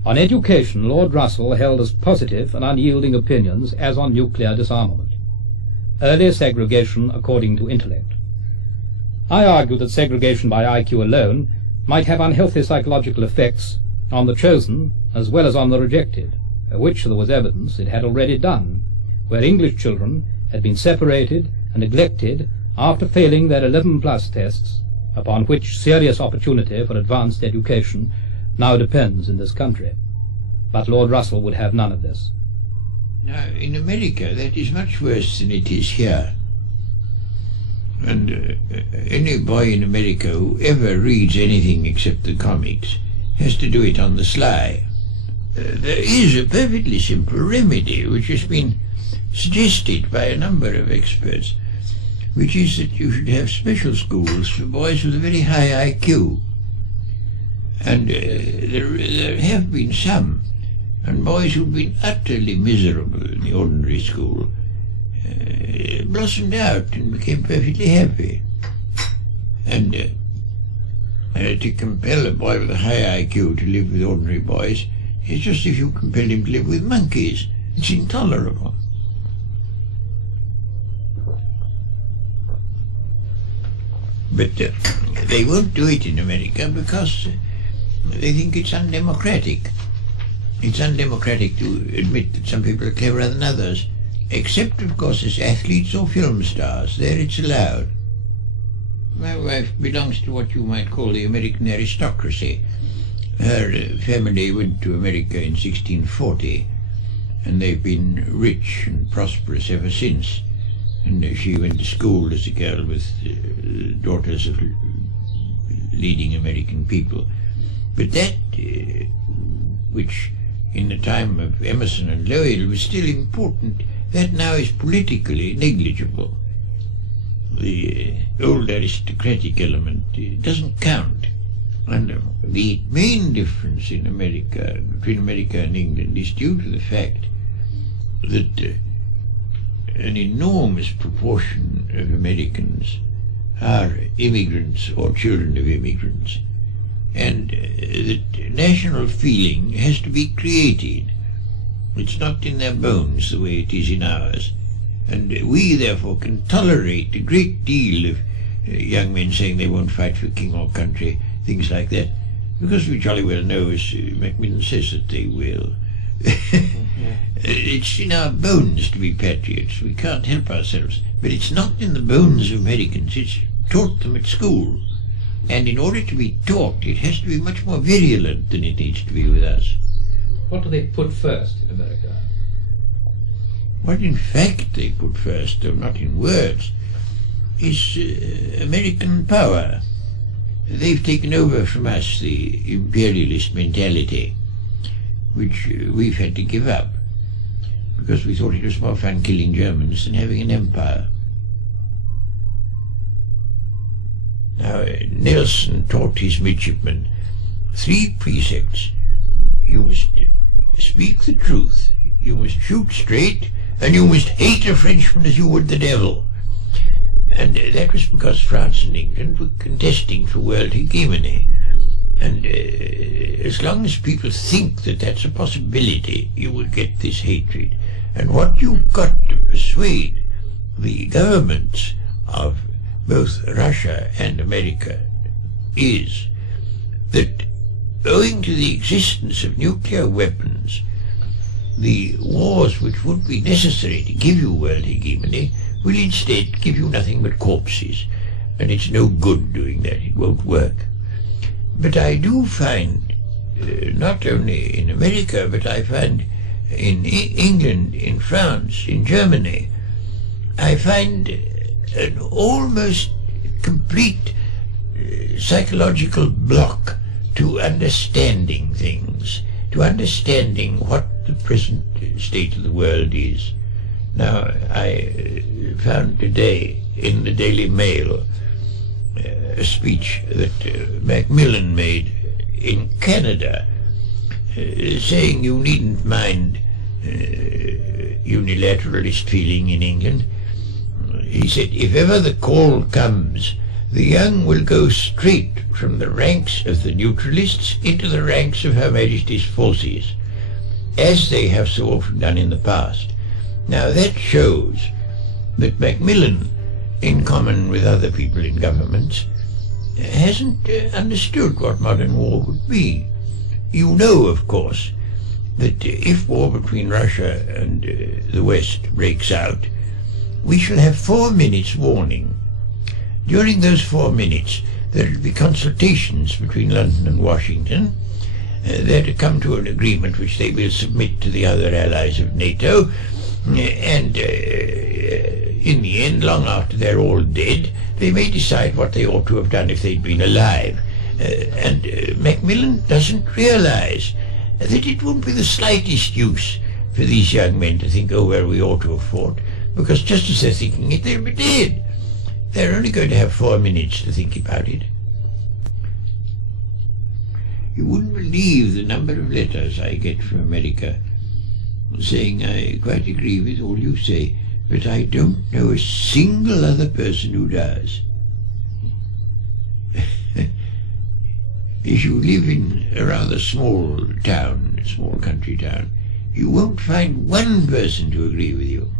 On education, Lord Russell held as positive and unyielding opinions as on nuclear disarmament. Early segregation according to intellect. I argue that segregation by IQ alone might have unhealthy psychological effects on the chosen as well as on the rejected, which there was evidence it had already done, where English children had been separated and neglected after failing their 11+ tests, upon which serious opportunity for advanced education now depends in this country. But Lord Russell would have none of this. Now, in America, that is much worse than it is here. And any boy in America who ever reads anything except the comics has to do it on the sly. There is a perfectly simple remedy which has been suggested by a number of experts, which is that you should have special schools for boys with a very high IQ. And there have been some, and boys who've been utterly miserable in the ordinary school blossomed out and became perfectly happy. And to compel a boy with a high IQ to live with ordinary boys is just if you compel him to live with monkeys. It's intolerable. But they won't do it in America because they think it's undemocratic. It's undemocratic to admit that some people are cleverer than others, except, of course, as athletes or film stars. There it's allowed. My wife belongs to what you might call the American aristocracy. Her family went to America in 1640, and they've been rich and prosperous ever since. And she went to school as a girl with daughters of leading American people. But that, which in the time of Emerson and Lowell was still important, that now is politically negligible. The old aristocratic element doesn't count. And the main difference in America, between America and England, is due to the fact that an enormous proportion of Americans are immigrants or children of immigrants, and that national feeling has to be created. It's not in their bones the way it is in ours, and we therefore can tolerate a great deal of young men saying they won't fight for king or country, things like that, because we jolly well know, as Macmillan says, that they will. It's in our bones to be patriots. We can't help ourselves. But it's not in the bones of Americans. It's taught them at school. And in order to be taught, it has to be much more virulent than it needs to be with us. What do they put first in America? What in fact they put first, though not in words, is American power. They've taken over from us the imperialist mentality, which we've had to give up, because we thought it was more fun killing Germans than having an empire. Now, Nelson taught his midshipmen 3 precepts. You must speak the truth. You must shoot straight, and you must hate a Frenchman as you would the devil. And that was because France and England were contesting for world hegemony. And as long as people think that that's a possibility, you will get this hatred. And what you've got to persuade the governments of both Russia and America is that owing to the existence of nuclear weapons, the wars which would be necessary to give you world hegemony will instead give you nothing but corpses. And it's no good doing that. It won't work. But I do find, not only in America, but I find in England, in France, in Germany, I find an almost complete psychological block to understanding things, to understanding what the present state of the world is. Now, I found today in the Daily Mail a speech that Macmillan made in Canada, saying you needn't mind unilateralist feeling in England. He said, if ever the call comes, the young will go straight from the ranks of the neutralists into the ranks of Her Majesty's forces, as they have so often done in the past. Now that shows that Macmillan, in common with other people in governments, hasn't understood what modern war would be. You know, of course, that if war between Russia and the West breaks out, we shall have 4 minutes warning. During those 4 minutes, there will be consultations between London and Washington. They're to come to an agreement which they will submit to the other allies of NATO, and in the end, long after they're all dead, they may decide what they ought to have done if they'd been alive. And Macmillan doesn't realize that it won't be the slightest use for these young men to think, oh, well, we ought to have fought, because just as they're thinking it, they'll be dead. They're only going to have 4 minutes to think about it. You wouldn't believe the number of letters I get from America saying, I quite agree with all you say, but I don't know a single other person who does. If you live in a rather small town, a small country town, you won't find one person to agree with you.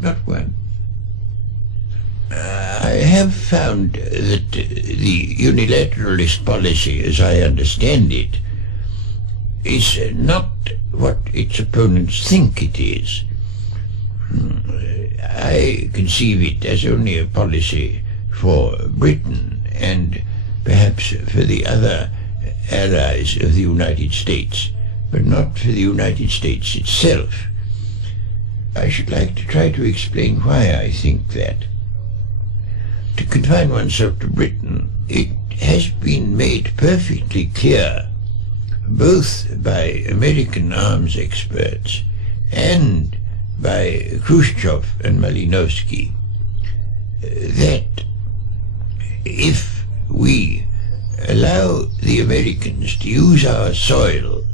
Not one. I have found that the unilateralist policy, as I understand it, is not what its opponents think it is. I conceive it as only a policy for Britain and perhaps for the other allies of the United States, but not for the United States itself. I should like to try to explain why I think that. To confine oneself to Britain, it has been made perfectly clear, both by American arms experts and by Khrushchev and Malinowski, that if we allow the Americans to use our soil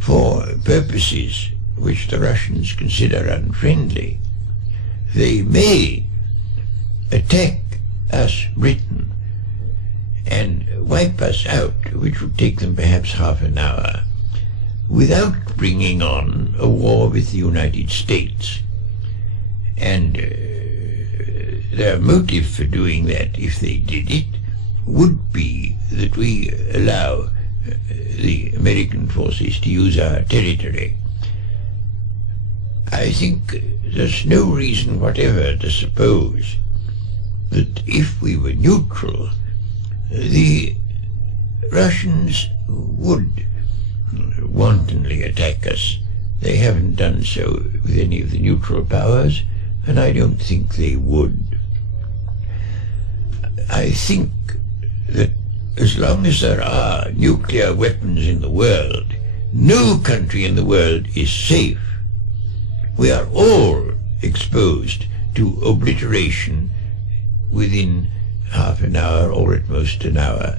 for purposes which the Russians consider unfriendly, they may attack us, Britain, and wipe us out, which would take them perhaps half an hour, without bringing on a war with the United States. And their motive for doing that, if they did it, would be that we allow the American forces to use our territory. I think there's no reason whatever to suppose that if we were neutral, the Russians would wantonly attack us. They haven't done so with any of the neutral powers, and I don't think they would. I think that as long as there are nuclear weapons in the world, no country in the world is safe. We are all exposed to obliteration within half an hour or at most an hour.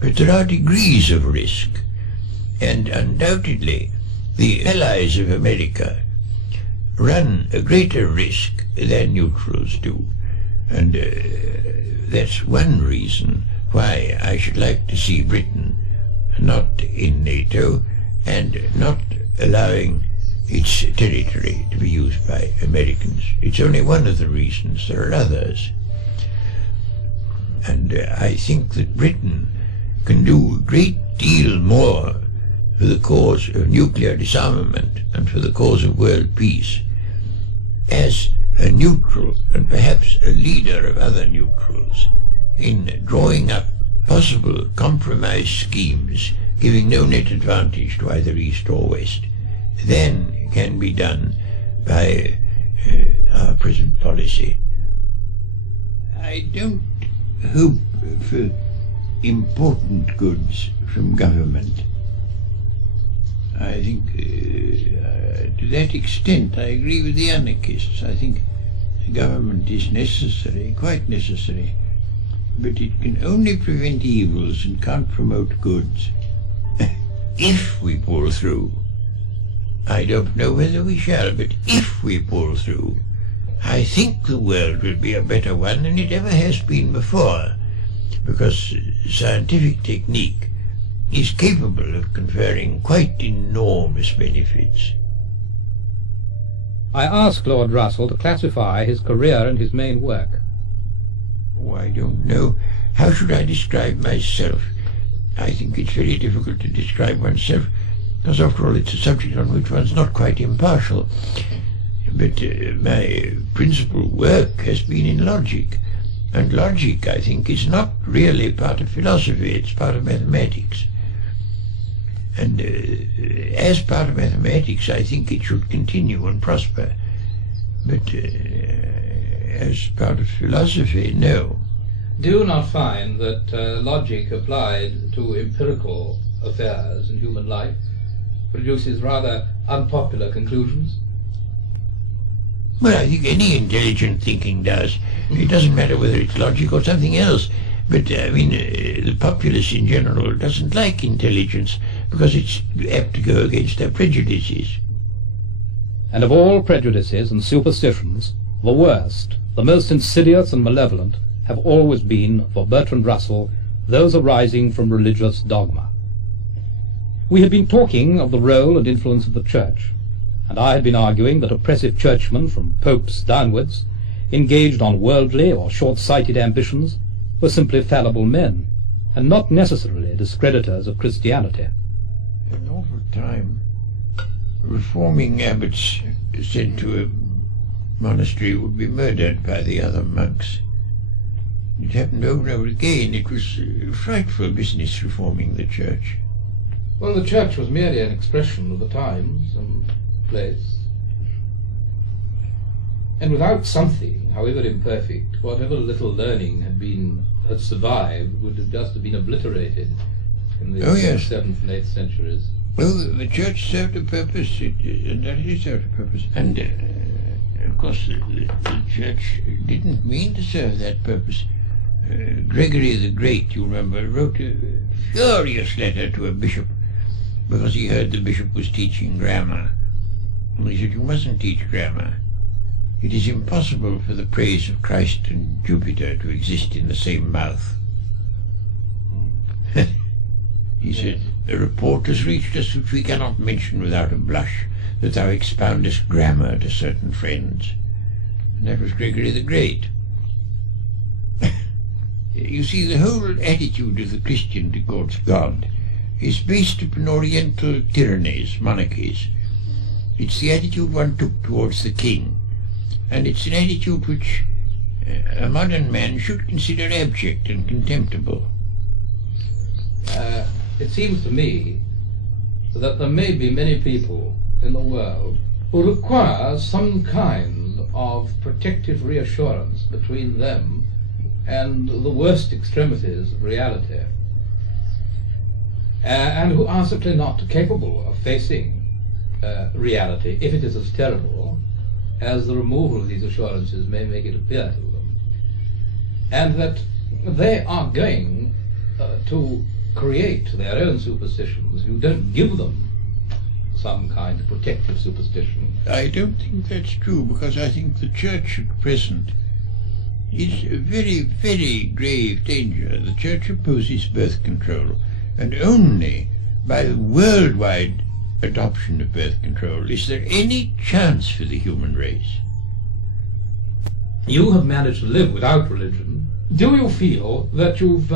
But there are degrees of risk, and undoubtedly the allies of America run a greater risk than neutrals do, and that's one reason why I should like to see Britain not in NATO and not allowing its territory to be used by Americans. It's only one of the reasons. There are others. And I think that Britain can do a great deal more for the cause of nuclear disarmament and for the cause of world peace as a neutral and perhaps a leader of other neutrals in drawing up possible compromise schemes giving no net advantage to either East or West than can be done by our present policy. I don't hope for important goods from government. I think to that extent I agree with the anarchists. I think government is necessary, quite necessary, but it can only prevent evils and can't promote goods. If we pull through. I don't know whether we shall, but if we pull through, I think the world will be a better one than it ever has been before, because scientific technique is capable of conferring quite enormous benefits. I asked Lord Russell to classify his career and his main work. Oh, I don't know. How should I describe myself? I think it's very difficult to describe oneself, because after all it's a subject on which one's not quite impartial. But my principal work has been in logic, and logic, I think, is not really part of philosophy, it's part of mathematics. And as part of mathematics, I think it should continue and prosper. But as part of philosophy, no. Do you not find that logic applied to empirical affairs in human life produces rather unpopular conclusions? Well, I think any intelligent thinking does. It doesn't matter whether it's logic or something else. But, I mean, the populace in general doesn't like intelligence because it's apt to go against their prejudices. And of all prejudices and superstitions, the worst, the most insidious and malevolent, have always been, for Bertrand Russell, those arising from religious dogma. We had been talking of the role and influence of the Church, and I had been arguing that oppressive churchmen from popes downwards, engaged on worldly or short-sighted ambitions, were simply fallible men, and not necessarily discreditors of Christianity. An awful time. Reforming abbots sent to a monastery would be murdered by the other monks. It happened over and over again. It was a frightful business, reforming the Church. Well, the Church was merely an expression of the times and place. And without something, however imperfect, whatever little learning had survived would have just been obliterated in the 7th and 8th centuries. Well, the Church served a purpose, and that it served a purpose. And, of course, the Church didn't mean to serve that purpose. Gregory the Great, you remember, wrote a furious letter to a bishop because he heard the bishop was teaching grammar. And he said, "You mustn't teach grammar. It is impossible for the praise of Christ and Jupiter to exist in the same mouth." He said, "A report has reached us which we cannot mention without a blush, that thou expoundest grammar to certain friends." And that was Gregory the Great. You see, the whole attitude of the Christian towards God is based upon Oriental tyrannies, monarchies. It's the attitude one took towards the king, and it's an attitude which a modern man should consider abject and contemptible. It seems to me that there may be many people in the world who require some kind of protective reassurance between them and the worst extremities of reality, and who are simply not capable of facing reality, if it is as terrible as the removal of these assurances may make it appear to them, and that they are going to create their own superstitions. You don't give them some kind of protective superstition. I don't think that's true, because I think the Church at present is a very, very grave danger. The Church opposes birth control, and only by the worldwide adoption of birth control is there any chance for the human race. You have managed to live without religion. Do you feel that you've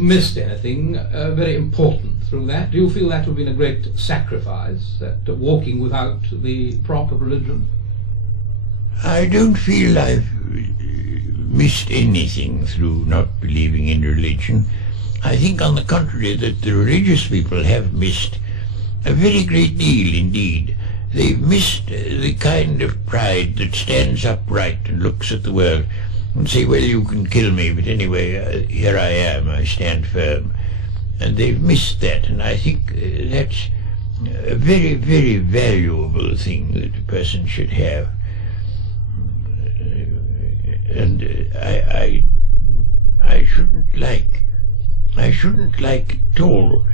missed anything very important through that? Do you feel that would have been a great sacrifice, that walking without the prop of religion? I don't feel I've missed anything through not believing in religion. I think, on the contrary, that the religious people have missed a very great deal indeed. They've missed the kind of pride that stands upright and looks at the world and say, well, you can kill me, but anyway, here I am, I stand firm. And they've missed that, and I think that's a very, very valuable thing that a person should have. And I shouldn't like at all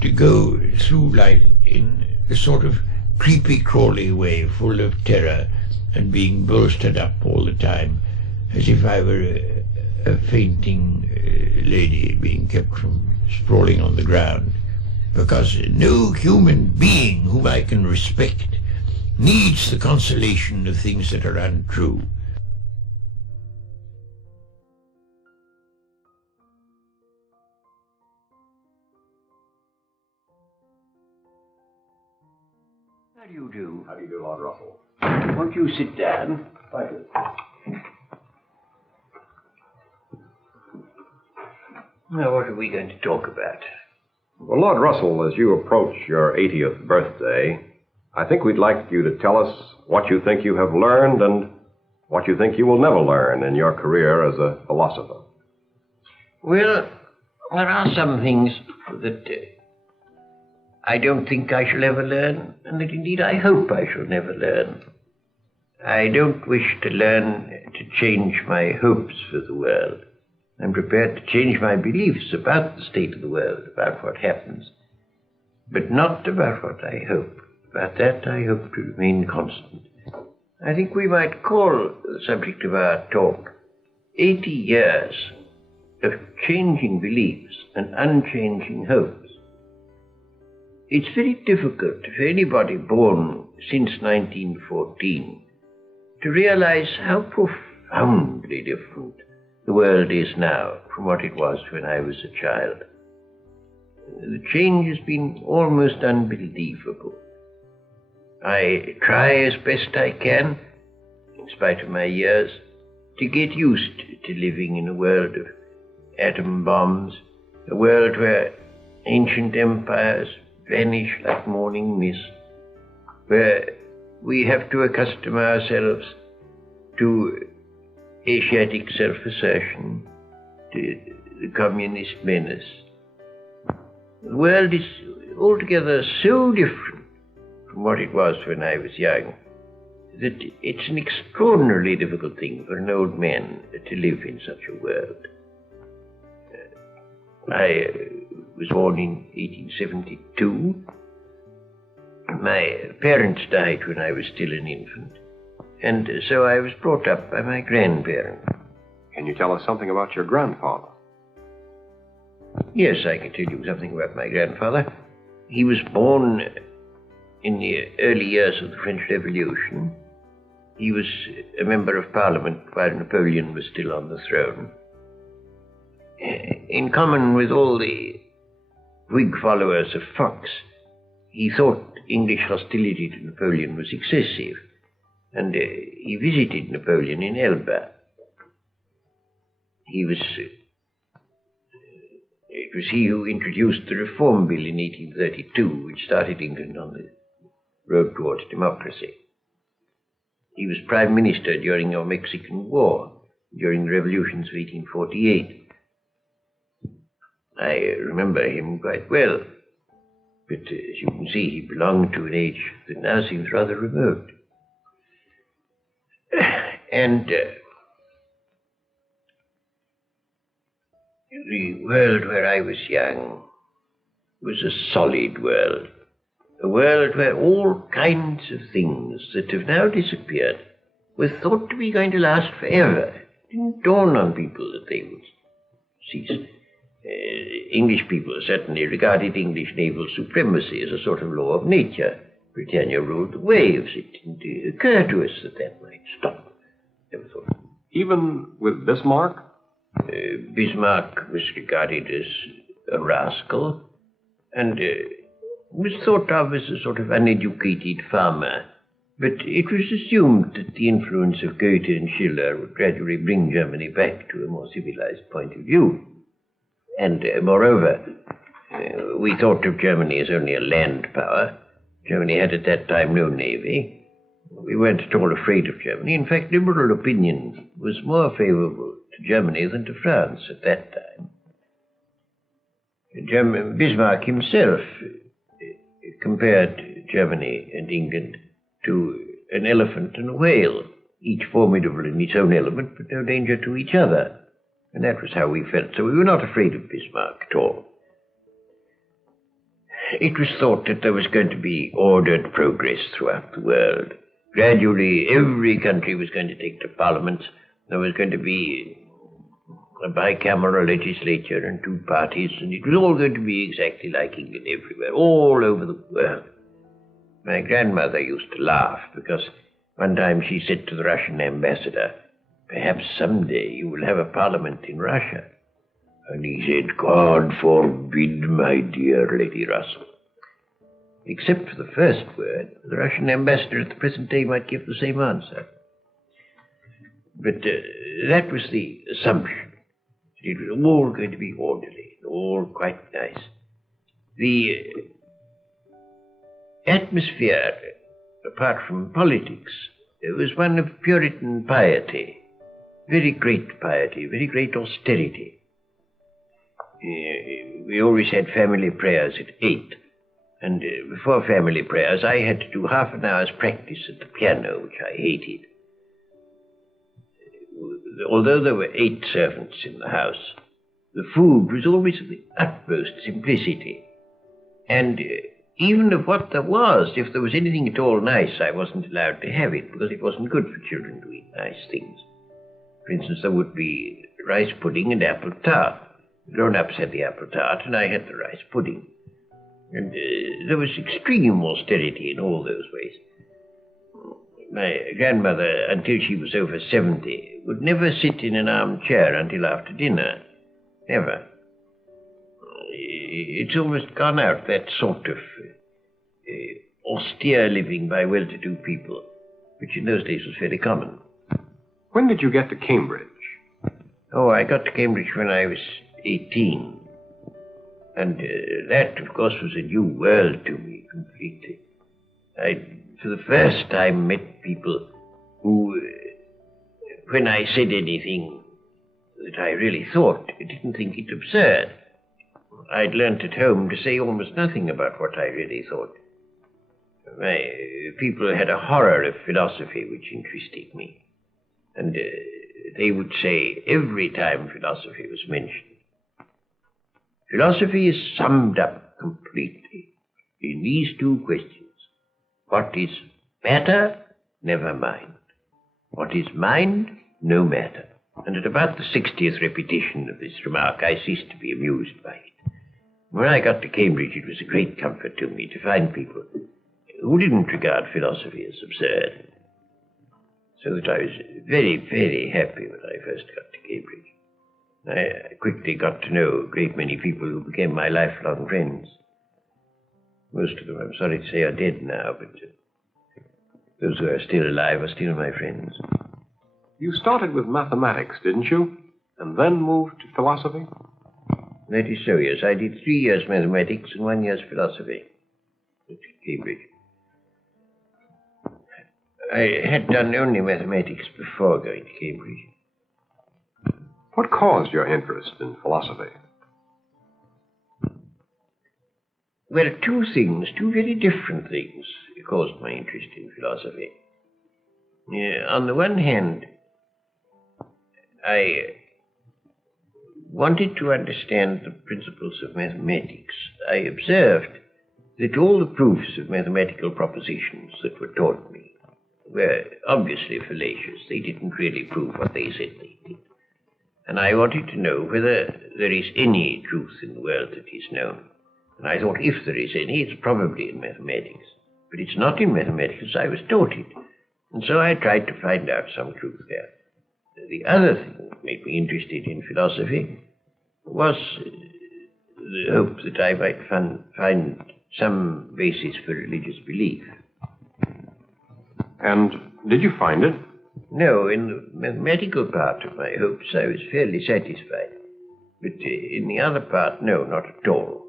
to go through life in a sort of creepy crawly way, full of terror and being bolstered up all the time, as if I were a fainting lady being kept from sprawling on the ground, because no human being whom I can respect needs the consolation of things that are untrue. How do you do? How do you do, Lord Russell? Won't you sit down? Thank you. Now, what are we going to talk about? Well, Lord Russell, as you approach your 80th birthday, I think we'd like you to tell us what you think you have learned and what you think you will never learn in your career as a philosopher. Well, there are some things that I don't think I shall ever learn, and that indeed I hope I shall never learn. I don't wish to learn to change my hopes for the world. I'm prepared to change my beliefs about the state of the world, about what happens, but not about what I hope. About that I hope to remain constant. I think we might call the subject of our talk 80 years of changing beliefs and unchanging hopes. It's very difficult for anybody born since 1914 to realize how profoundly different the world is now from what it was when I was a child. The change has been almost unbelievable. I try as best I can, in spite of my years, to get used to living in a world of atom bombs, a world where ancient empires vanish like morning mist, where we have to accustom ourselves to Asiatic self-assertion, to the communist menace. The world is altogether so different from what it was when I was young that it's an extraordinarily difficult thing for an old man to live in such a world. I was born in 1872. My parents died when I was still an infant, and so I was brought up by my grandparents. Can you tell us something about your grandfather? Yes, I can tell you something about my grandfather. He was born in the early years of the French Revolution. He was a member of Parliament while Napoleon was still on the throne. In common with all the Whig followers of Fox, he thought English hostility to Napoleon was excessive, and he visited Napoleon in Elba. It was he who introduced the Reform Bill in 1832, which started England on the road towards democracy. He was Prime Minister during your Mexican War, during the revolutions of 1848. I remember him quite well, but as you can see, he belonged to an age that now seems rather remote. And the world where I was young was a solid world. a world where all kinds of things that have now disappeared were thought to be going to last forever. It didn't dawn on people that they would cease. English people certainly regarded English naval supremacy as a sort of law of nature. Britannia ruled the waves. It didn't occur to us that that might stop. Never thought. Even with Bismarck? Bismarck was regarded as a rascal and was thought of as a sort of uneducated farmer. But it was assumed that the influence of Goethe and Schiller would gradually bring Germany back to a more civilized point of view. And moreover, we thought of Germany as only a land power. Germany had at that time no navy. We weren't at all afraid of Germany. In fact, liberal opinion was more favorable to Germany than to France at that time. Bismarck himself compared Germany and England to an elephant and a whale, each formidable in its own element, but no danger to each other. And that was how we felt. So we were not afraid of Bismarck at all. It was thought that there was going to be ordered progress throughout the world. Gradually, every country was going to take to parliament. There was going to be a bicameral legislature and two parties, and it was all going to be exactly like England everywhere, all over the world. My grandmother used to laugh because one time she said to the Russian ambassador, "Perhaps someday you will have a parliament in Russia." And he said, "God forbid, my dear Lady Russell." Except for the first word, the Russian ambassador at the present day might give the same answer. But that was the assumption. It was all going to be orderly, all quite nice. The atmosphere, apart from politics, was one of Puritan piety, very great austerity. We always had family prayers at 8, and before family prayers I had to do half an hour's practice at the piano, which I hated. Although there were 8 servants in the house, the food was always of the utmost simplicity. And even of what there was, if there was anything at all nice, I wasn't allowed to have it, because it wasn't good for children to eat nice things. For instance, there would be rice pudding and apple tart. The grown-ups had the apple tart, and I had the rice pudding. And there was extreme austerity in all those ways. My grandmother, until she was over 70, would never sit in an armchair until after dinner. Never. It's almost gone out, that sort of austere living by well-to-do people, which in those days was very common. When did you get to Cambridge? Oh, I got to Cambridge when I was 18. And that, of course, was a new world to me completely. I, for the first time, met people who, when I said anything that I really thought, didn't think it absurd. I'd learnt at home to say almost nothing about what I really thought. People had a horror of philosophy which interested me. And they would say every time philosophy was mentioned, philosophy is summed up completely in these 2 questions. What is matter? Never mind. What is mind? No matter. And at about the 60th repetition of this remark, I ceased to be amused by it. When I got to Cambridge, it was a great comfort to me to find people who didn't regard philosophy as absurd. So that I was very, very happy when I first got to Cambridge. I quickly got to know a great many people who became my lifelong friends. Most of them, I'm sorry to say, are dead now, but those who are still alive are still my friends. You started with mathematics, didn't you? And then moved to philosophy? That is so, yes. I did 3 years mathematics and 1 year's philosophy at Cambridge. I had done only mathematics before going to Cambridge. What caused your interest in philosophy? Well, 2 things, 2 very different things caused my interest in philosophy. On the one hand, I wanted to understand the principles of mathematics. I observed that all the proofs of mathematical propositions that were taught me were obviously fallacious. They didn't really prove what they said they did. And I wanted to know whether there is any truth in the world that is known. And I thought if there is any, it's probably in mathematics. But it's not in mathematics as I was taught it. And so I tried to find out some truth there. The other thing that made me interested in philosophy was the hope that I might find some basis for religious belief. And did you find it? No, in the mathematical part of my hopes I was fairly satisfied. But in the other part, no, not at all.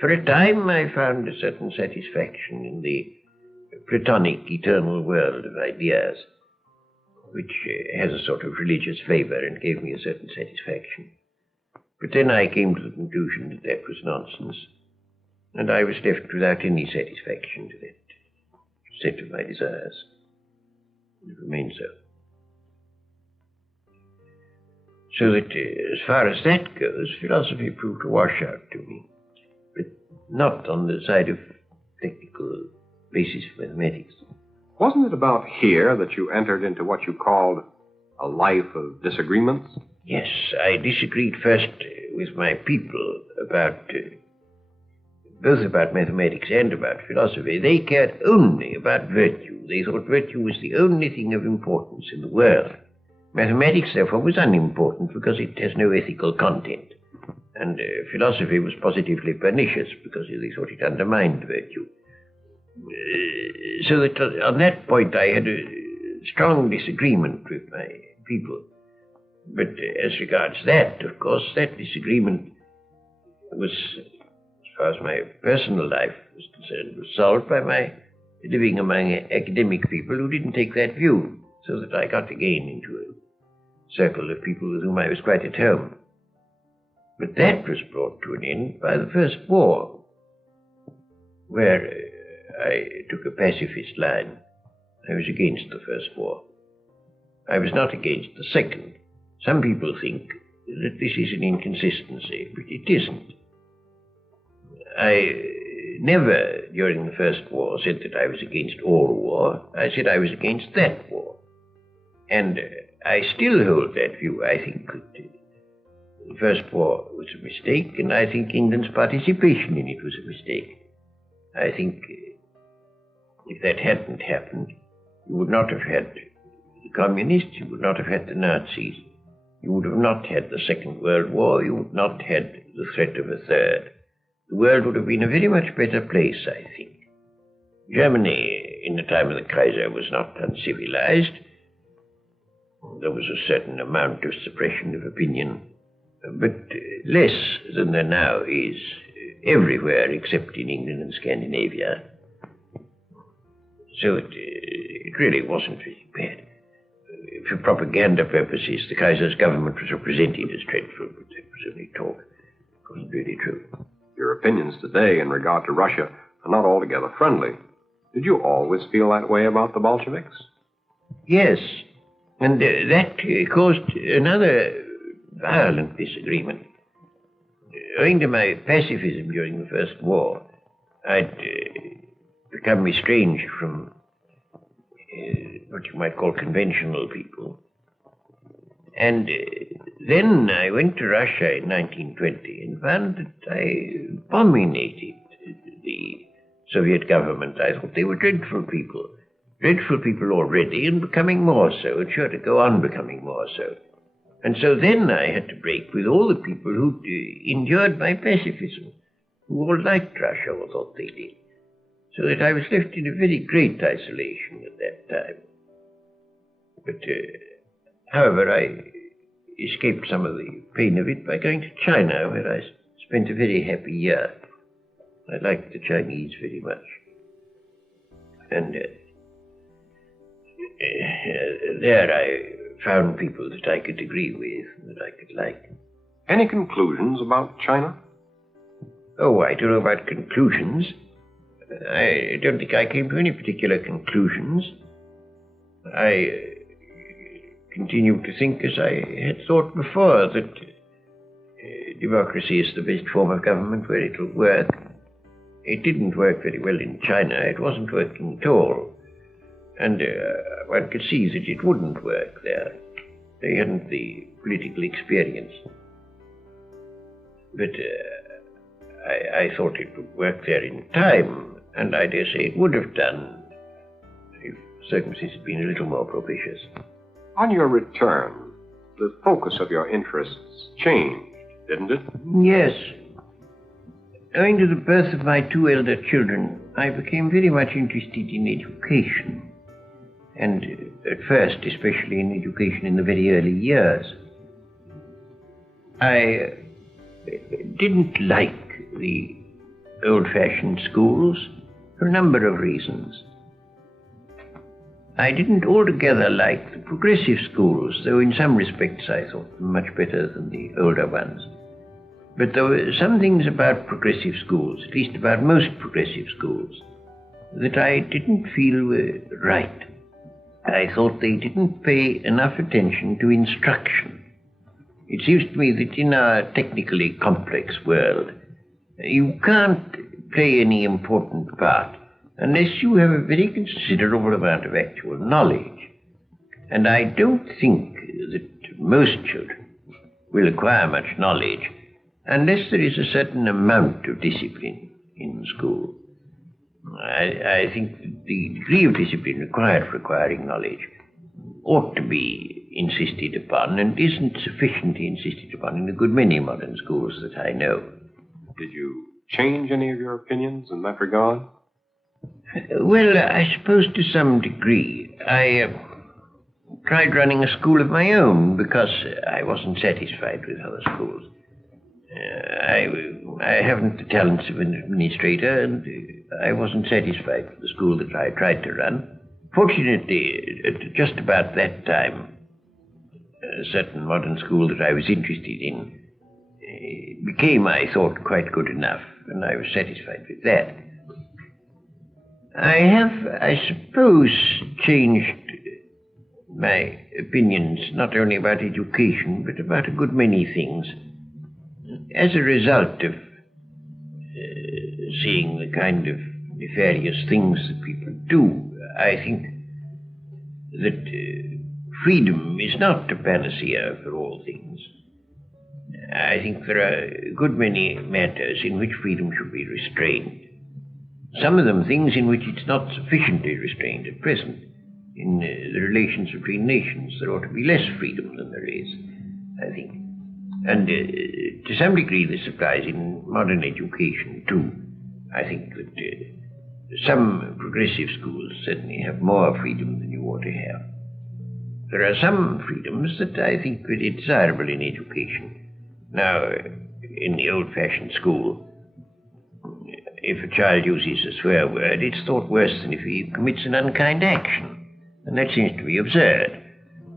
For a time I found a certain satisfaction in the Platonic eternal world of ideas, which has a sort of religious flavor and gave me a certain satisfaction. But then I came to the conclusion that that was nonsense, and I was left without any satisfaction to that set of my desires. It remained so. So that as far as that goes, philosophy proved a washout to me, but not on the side of technical basis of mathematics. Wasn't it about here that you entered into what you called a life of disagreements? Yes, I disagreed first with my people about both about mathematics and about philosophy. They cared only about virtue. They thought virtue was the only thing of importance in the world. Mathematics, therefore, was unimportant because it has no ethical content. And philosophy was positively pernicious because they thought it undermined virtue. So that on that point I had a strong disagreement with my people. But as regards that, of course, that disagreement was, as far as my personal life was concerned, was solved by my living among academic people who didn't take that view, so that I got again into a circle of people with whom I was quite at home. But that was brought to an end by the First War, where I took a pacifist line. I was against the First War. I was not against the Second. Some people think that this is an inconsistency, but it isn't. I never, during the First War, said that I was against all war. I said I was against that war. And I still hold that view. I think that the First War was a mistake, and I think England's participation in it was a mistake. I think if that hadn't happened, you would not have had the communists, you would not have had the Nazis, you would have not had the Second World War, you would not have had the threat of a third. The world would have been a very much better place, I think. Germany, in the time of the Kaiser, was not uncivilized. There was a certain amount of suppression of opinion, but less than there now is everywhere except in England and Scandinavia. So it really wasn't very bad. For propaganda purposes, the Kaiser's government was represented as dreadful, but that was only talk. It wasn't really true. Your opinions today in regard to Russia are not altogether friendly. Did you always feel that way about the Bolsheviks? Yes, and that caused another violent disagreement. Owing to my pacifism during the First War, I'd become estranged from what you might call conventional people. And then I went to Russia in 1920 and found that I abominated the Soviet government. I thought they were dreadful people already and becoming more so, and sure to go on becoming more so. And so then I had to break with all the people who endured my pacifism, who all liked Russia or thought they did. So that I was left in a very great isolation at that time. But, however, I escaped some of the pain of it by going to China, where I spent a very happy year. I liked the Chinese very much. And there I found people that I could agree with, that I could like. Any conclusions about China? Oh, I don't know about conclusions. I don't think I came to any particular conclusions. I continue to think as I had thought before, that democracy is the best form of government where it will work, It didn't work very well in China. It wasn't working at all. And one could see that it wouldn't work there. They hadn't the political experience. But I thought it would work there in time, and I dare say it would have done if circumstances had been a little more propitious. On your return, the focus of your interests changed, didn't it? Yes. Owing to the birth of my two elder children, I became very much interested in education. And at first, especially in education in the very early years. I didn't like the old-fashioned schools for a number of reasons. I didn't altogether like the progressive schools, though in some respects I thought them much better than the older ones. But there were some things about progressive schools, at least about most progressive schools, that I didn't feel were right. I thought they didn't pay enough attention to instruction. It seems to me that in our technically complex world, you can't play any important part unless you have a very considerable amount of actual knowledge. And I don't think that most children will acquire much knowledge unless there is a certain amount of discipline in school. I think that the degree of discipline required for acquiring knowledge ought to be insisted upon, and isn't sufficiently insisted upon in a good many modern schools that I know. Did you change any of your opinions in that regard? Well, I suppose to some degree. I tried running a school of my own because I wasn't satisfied with other schools. I haven't the talents of an administrator, and I wasn't satisfied with the school that I tried to run. Fortunately, at just about that time, a certain modern school that I was interested in became, I thought, quite good enough, and I was satisfied with that. I have, I suppose, changed my opinions not only about education, but about a good many things, as a result of seeing the kind of nefarious things that people do. I think that freedom is not a panacea for all things. I think there are a good many matters in which freedom should be restrained. Some of them things in which it's not sufficiently restrained at present. In the relations between nations, there ought to be less freedom than there is, I think. And to some degree this applies in modern education too. I think that some progressive schools certainly have more freedom than you ought to have. There are some freedoms that I think are desirable in education. Now, in the old-fashioned school, if a child uses a swear word, it's thought worse than if he commits an unkind action. And that seems to be absurd.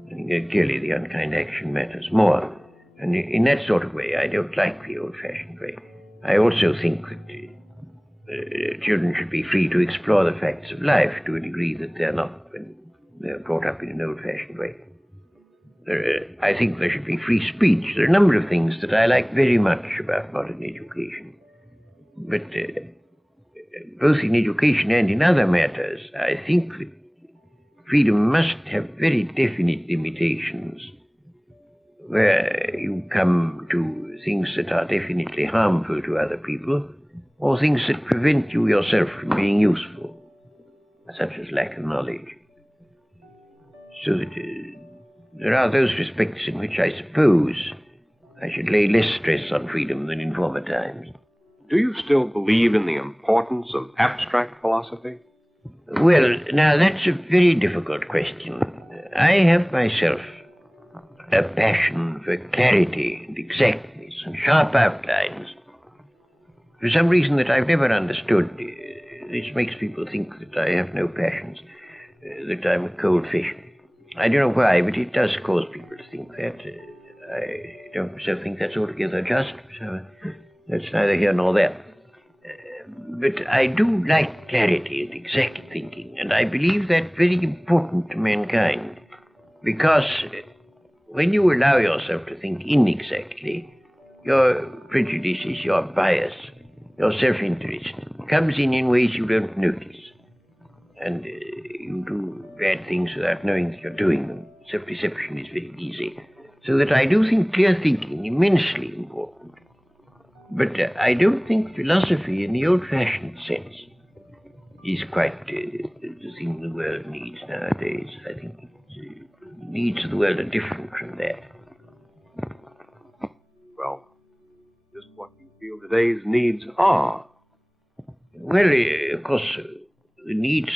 I think clearly the unkind action matters more. And in that sort of way, I don't like the old-fashioned way. I also think that children should be free to explore the facts of life to a degree that they're not when they're brought up in an old-fashioned way. I think there should be free speech. There are a number of things that I like very much about modern education. But both in education and in other matters, I think that freedom must have very definite limitations where you come to things that are definitely harmful to other people, or things that prevent you yourself from being useful, such as lack of knowledge. So that there are those respects in which I suppose I should lay less stress on freedom than in former times. Do you still believe in the importance of abstract philosophy? Well, now that's a very difficult question. I have myself a passion for clarity and exactness and sharp outlines. For some reason that I've never understood, this makes people think that I have no passions, that I'm a cold fish. I don't know why, but it does cause people to think that. I don't myself think that's altogether just, so that's neither here nor there. But I do like clarity and exact thinking, and I believe that very important to mankind, because when you allow yourself to think inexactly, your prejudices, your bias, Your self-interest comes in ways you don't notice. And you do bad things without knowing that you're doing them. Self-deception is very easy. So that I do think clear thinking immensely important. But I don't think philosophy in the old-fashioned sense is quite the thing the world needs nowadays. I think the needs of the world are different from that. Well, just what you feel today's needs are. Well, of course, the needs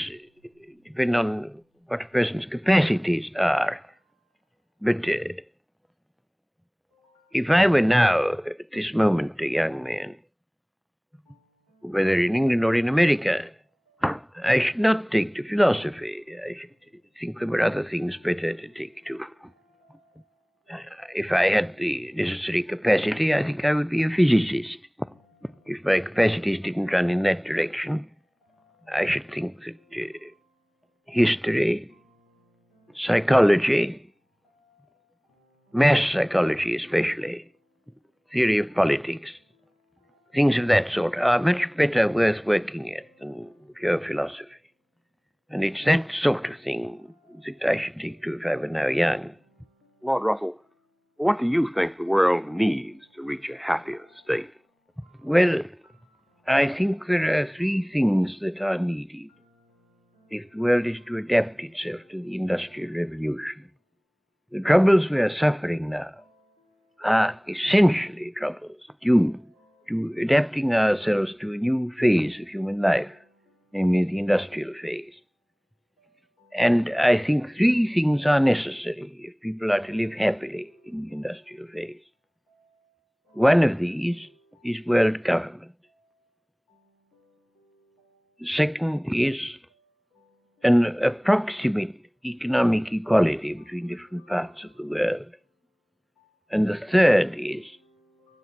depend on what a person's capacities are. But if I were now, at this moment, a young man, whether in England or in America, I should not take to philosophy. I should think there were other things better to take to. If I had the necessary capacity, I think I would be a physicist. If my capacities didn't run in that direction, I should think that history, psychology, mass psychology especially, theory of politics, things of that sort are much better worth working at than pure philosophy. And it's that sort of thing that I should take to if I were now young. Lord Russell, what do you think the world needs to reach a happier state? Well, I think there are three things that are needed if the world is to adapt itself to the Industrial Revolution. The troubles we are suffering now are essentially troubles due to adapting ourselves to a new phase of human life, namely the industrial phase. And I think three things are necessary if people are to live happily in the industrial phase. One of these is world government. The second is an approximate economic equality between different parts of the world. And the third is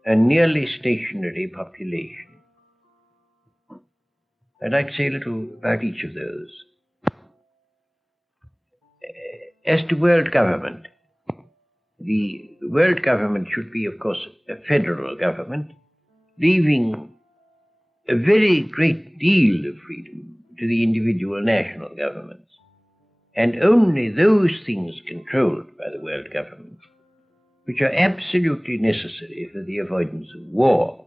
a nearly stationary population. I'd like to say a little about each of those. As to world government, the world government should be, of course, a federal government, leaving a very great deal of freedom to the individual national governments, and only those things controlled by the world government which are absolutely necessary for the avoidance of war.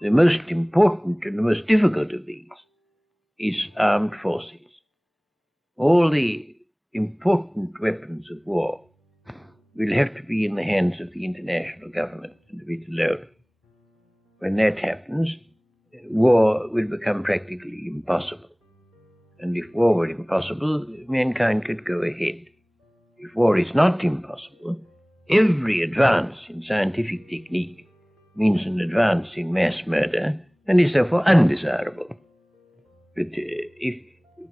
The most important and the most difficult of these is armed forces. All the important weapons of war will have to be in the hands of the international government and of it alone. When that happens, war will become practically impossible. And if war were impossible, mankind could go ahead. If war is not impossible, every advance in scientific technique means an advance in mass murder and is therefore undesirable. But if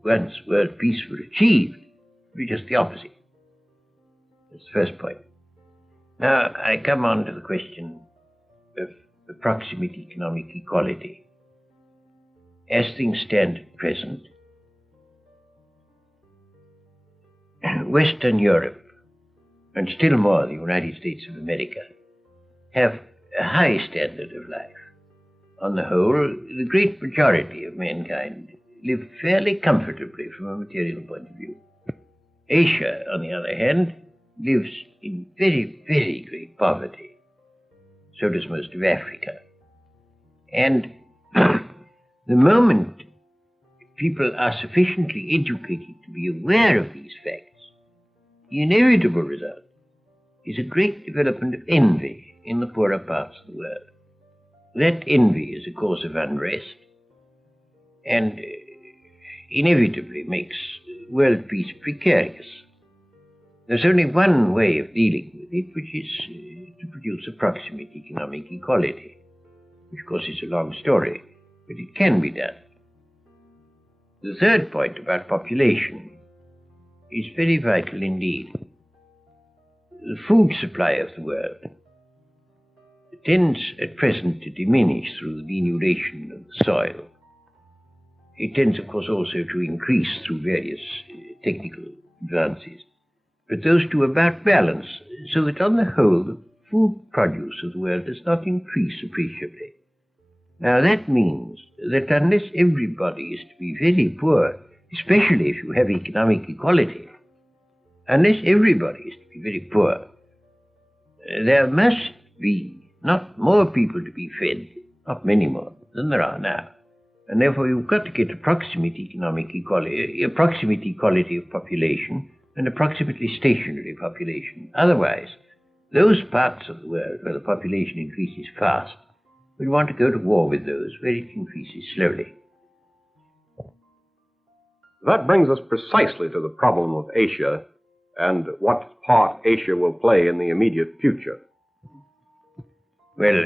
once world peace were achieved, it would be just the opposite. That's the first point. Now I come on to the question of approximate economic equality. As things stand at present, Western Europe, and still more the United States of America, have a high standard of life. On the whole, the great majority of mankind live fairly comfortably from a material point of view. Asia, on the other hand, lives in very, very great poverty. So does most of Africa. And the moment people are sufficiently educated to be aware of these facts, the inevitable result is a great development of envy in the poorer parts of the world. That envy is a cause of unrest and inevitably makes world peace precarious. There's only one way of dealing with it, which is to produce approximate economic equality, which of course is a long story, but it can be done. The third point about population is very vital indeed. The food supply of the world tends at present to diminish through the denudation of the soil. It tends, of course, also to increase through various technical advances. But those two about balance, so that on the whole the food produce of the world does not increase appreciably. Now that means that unless everybody is to be very poor, especially if you have economic equality, unless everybody is to be very poor, there must be not more people to be fed, not many more than there are now. And therefore you've got to get approximate economic equality, approximate equality of population, and approximately stationary population. Otherwise, those parts of the world where the population increases fast will want to go to war with those where it increases slowly. That brings us precisely to the problem of Asia and what part Asia will play in the immediate future. Well,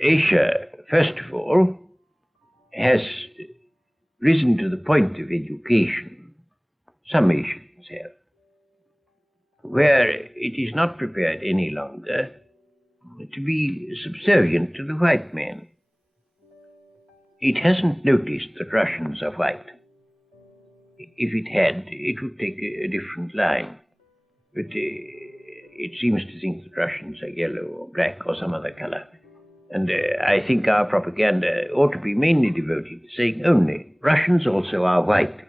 Asia, first of all, has risen to the point of education, some Asians have, where it is not prepared any longer to be subservient to the white man. It hasn't noticed that Russians are white. If it had, it would take a different line. But it seems to think that Russians are yellow or black or some other color. And I think our propaganda ought to be mainly devoted to saying only Russians also are white.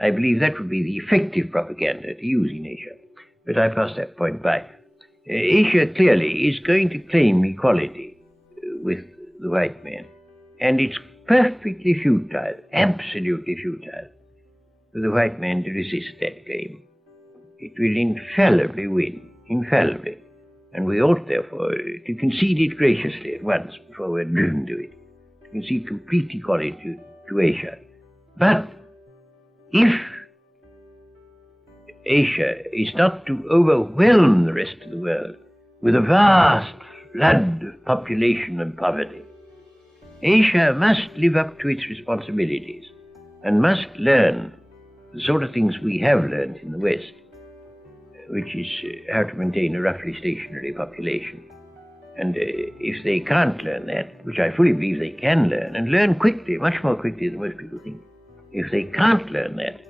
I believe that would be the effective propaganda to use in Asia. But I pass that point by. Asia clearly is going to claim equality with the white man. And it's perfectly futile, absolutely futile, for the white man to resist that claim. It will infallibly win, infallibly. And we ought, therefore, to concede it graciously at once before we're driven to it, to concede complete equality to Asia. But if Asia is not to overwhelm the rest of the world with a vast flood of population and poverty, Asia must live up to its responsibilities and must learn the sort of things we have learned in the West, which is how to maintain a roughly stationary population. And if they can't learn that, which I fully believe they can learn, and learn quickly, much more quickly than most people think, if they can't learn that,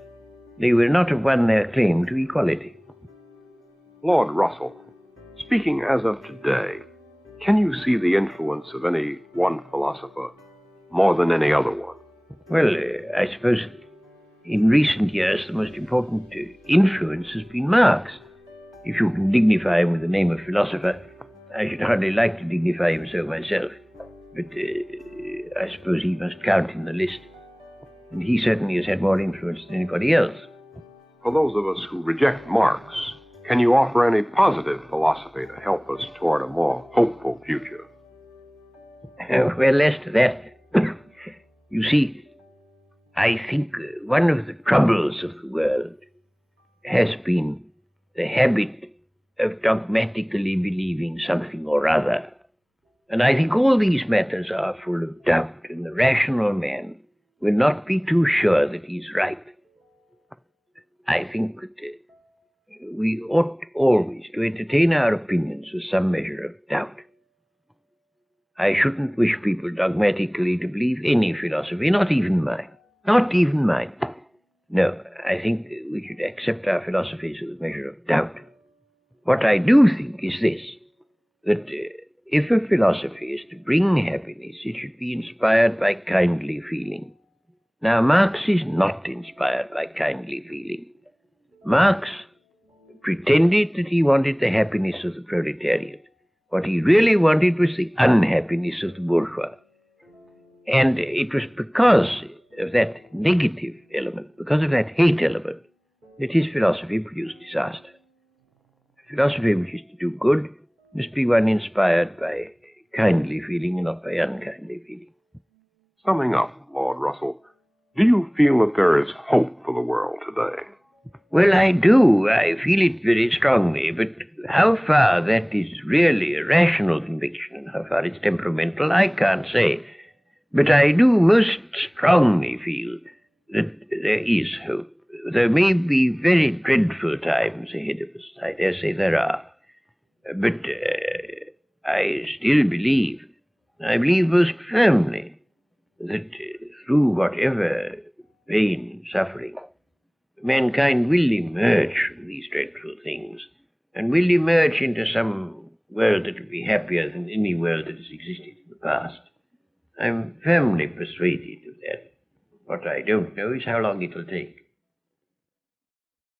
they will not have won their claim to equality. Lord Russell, speaking as of today, can you see the influence of any one philosopher more than any other one? Well, I suppose in recent years the most important influence has been Marx. If you can dignify him with the name of philosopher, I should hardly like to dignify him so myself. But I suppose he must count in the list. And he certainly has had more influence than anybody else. For those of us who reject Marx, can you offer any positive philosophy to help us toward a more hopeful future? Well, as to that, you see, I think one of the troubles of the world has been the habit of dogmatically believing something or other. And I think all these matters are full of doubt, and the rational man will not be too sure that he's right. I think that we ought always to entertain our opinions with some measure of doubt. I shouldn't wish people dogmatically to believe any philosophy, not even mine. Not even mine. No, I think we should accept our philosophies with a measure of doubt. What I do think is this, that if a philosophy is to bring happiness, it should be inspired by kindly feeling. Now, Marx is not inspired by kindly feeling. Marx pretended that he wanted the happiness of the proletariat. What he really wanted was the unhappiness of the bourgeois. And it was because of that negative element, because of that hate element, that his philosophy produced disaster. A philosophy which is to do good must be one inspired by kindly feeling and not by unkindly feeling. Summing up, Lord Russell, do you feel that there is hope for the world today? Well, I do. I feel it very strongly, but how far that is really a rational conviction and how far it's temperamental, I can't say. But I do most strongly feel that there is hope. There may be very dreadful times ahead of us. I dare say there are. But I still believe, I believe most firmly, that through whatever pain and suffering, mankind will emerge from these dreadful things and will emerge into some world that will be happier than any world that has existed in the past. I'm firmly persuaded of that. What I don't know is how long it will take.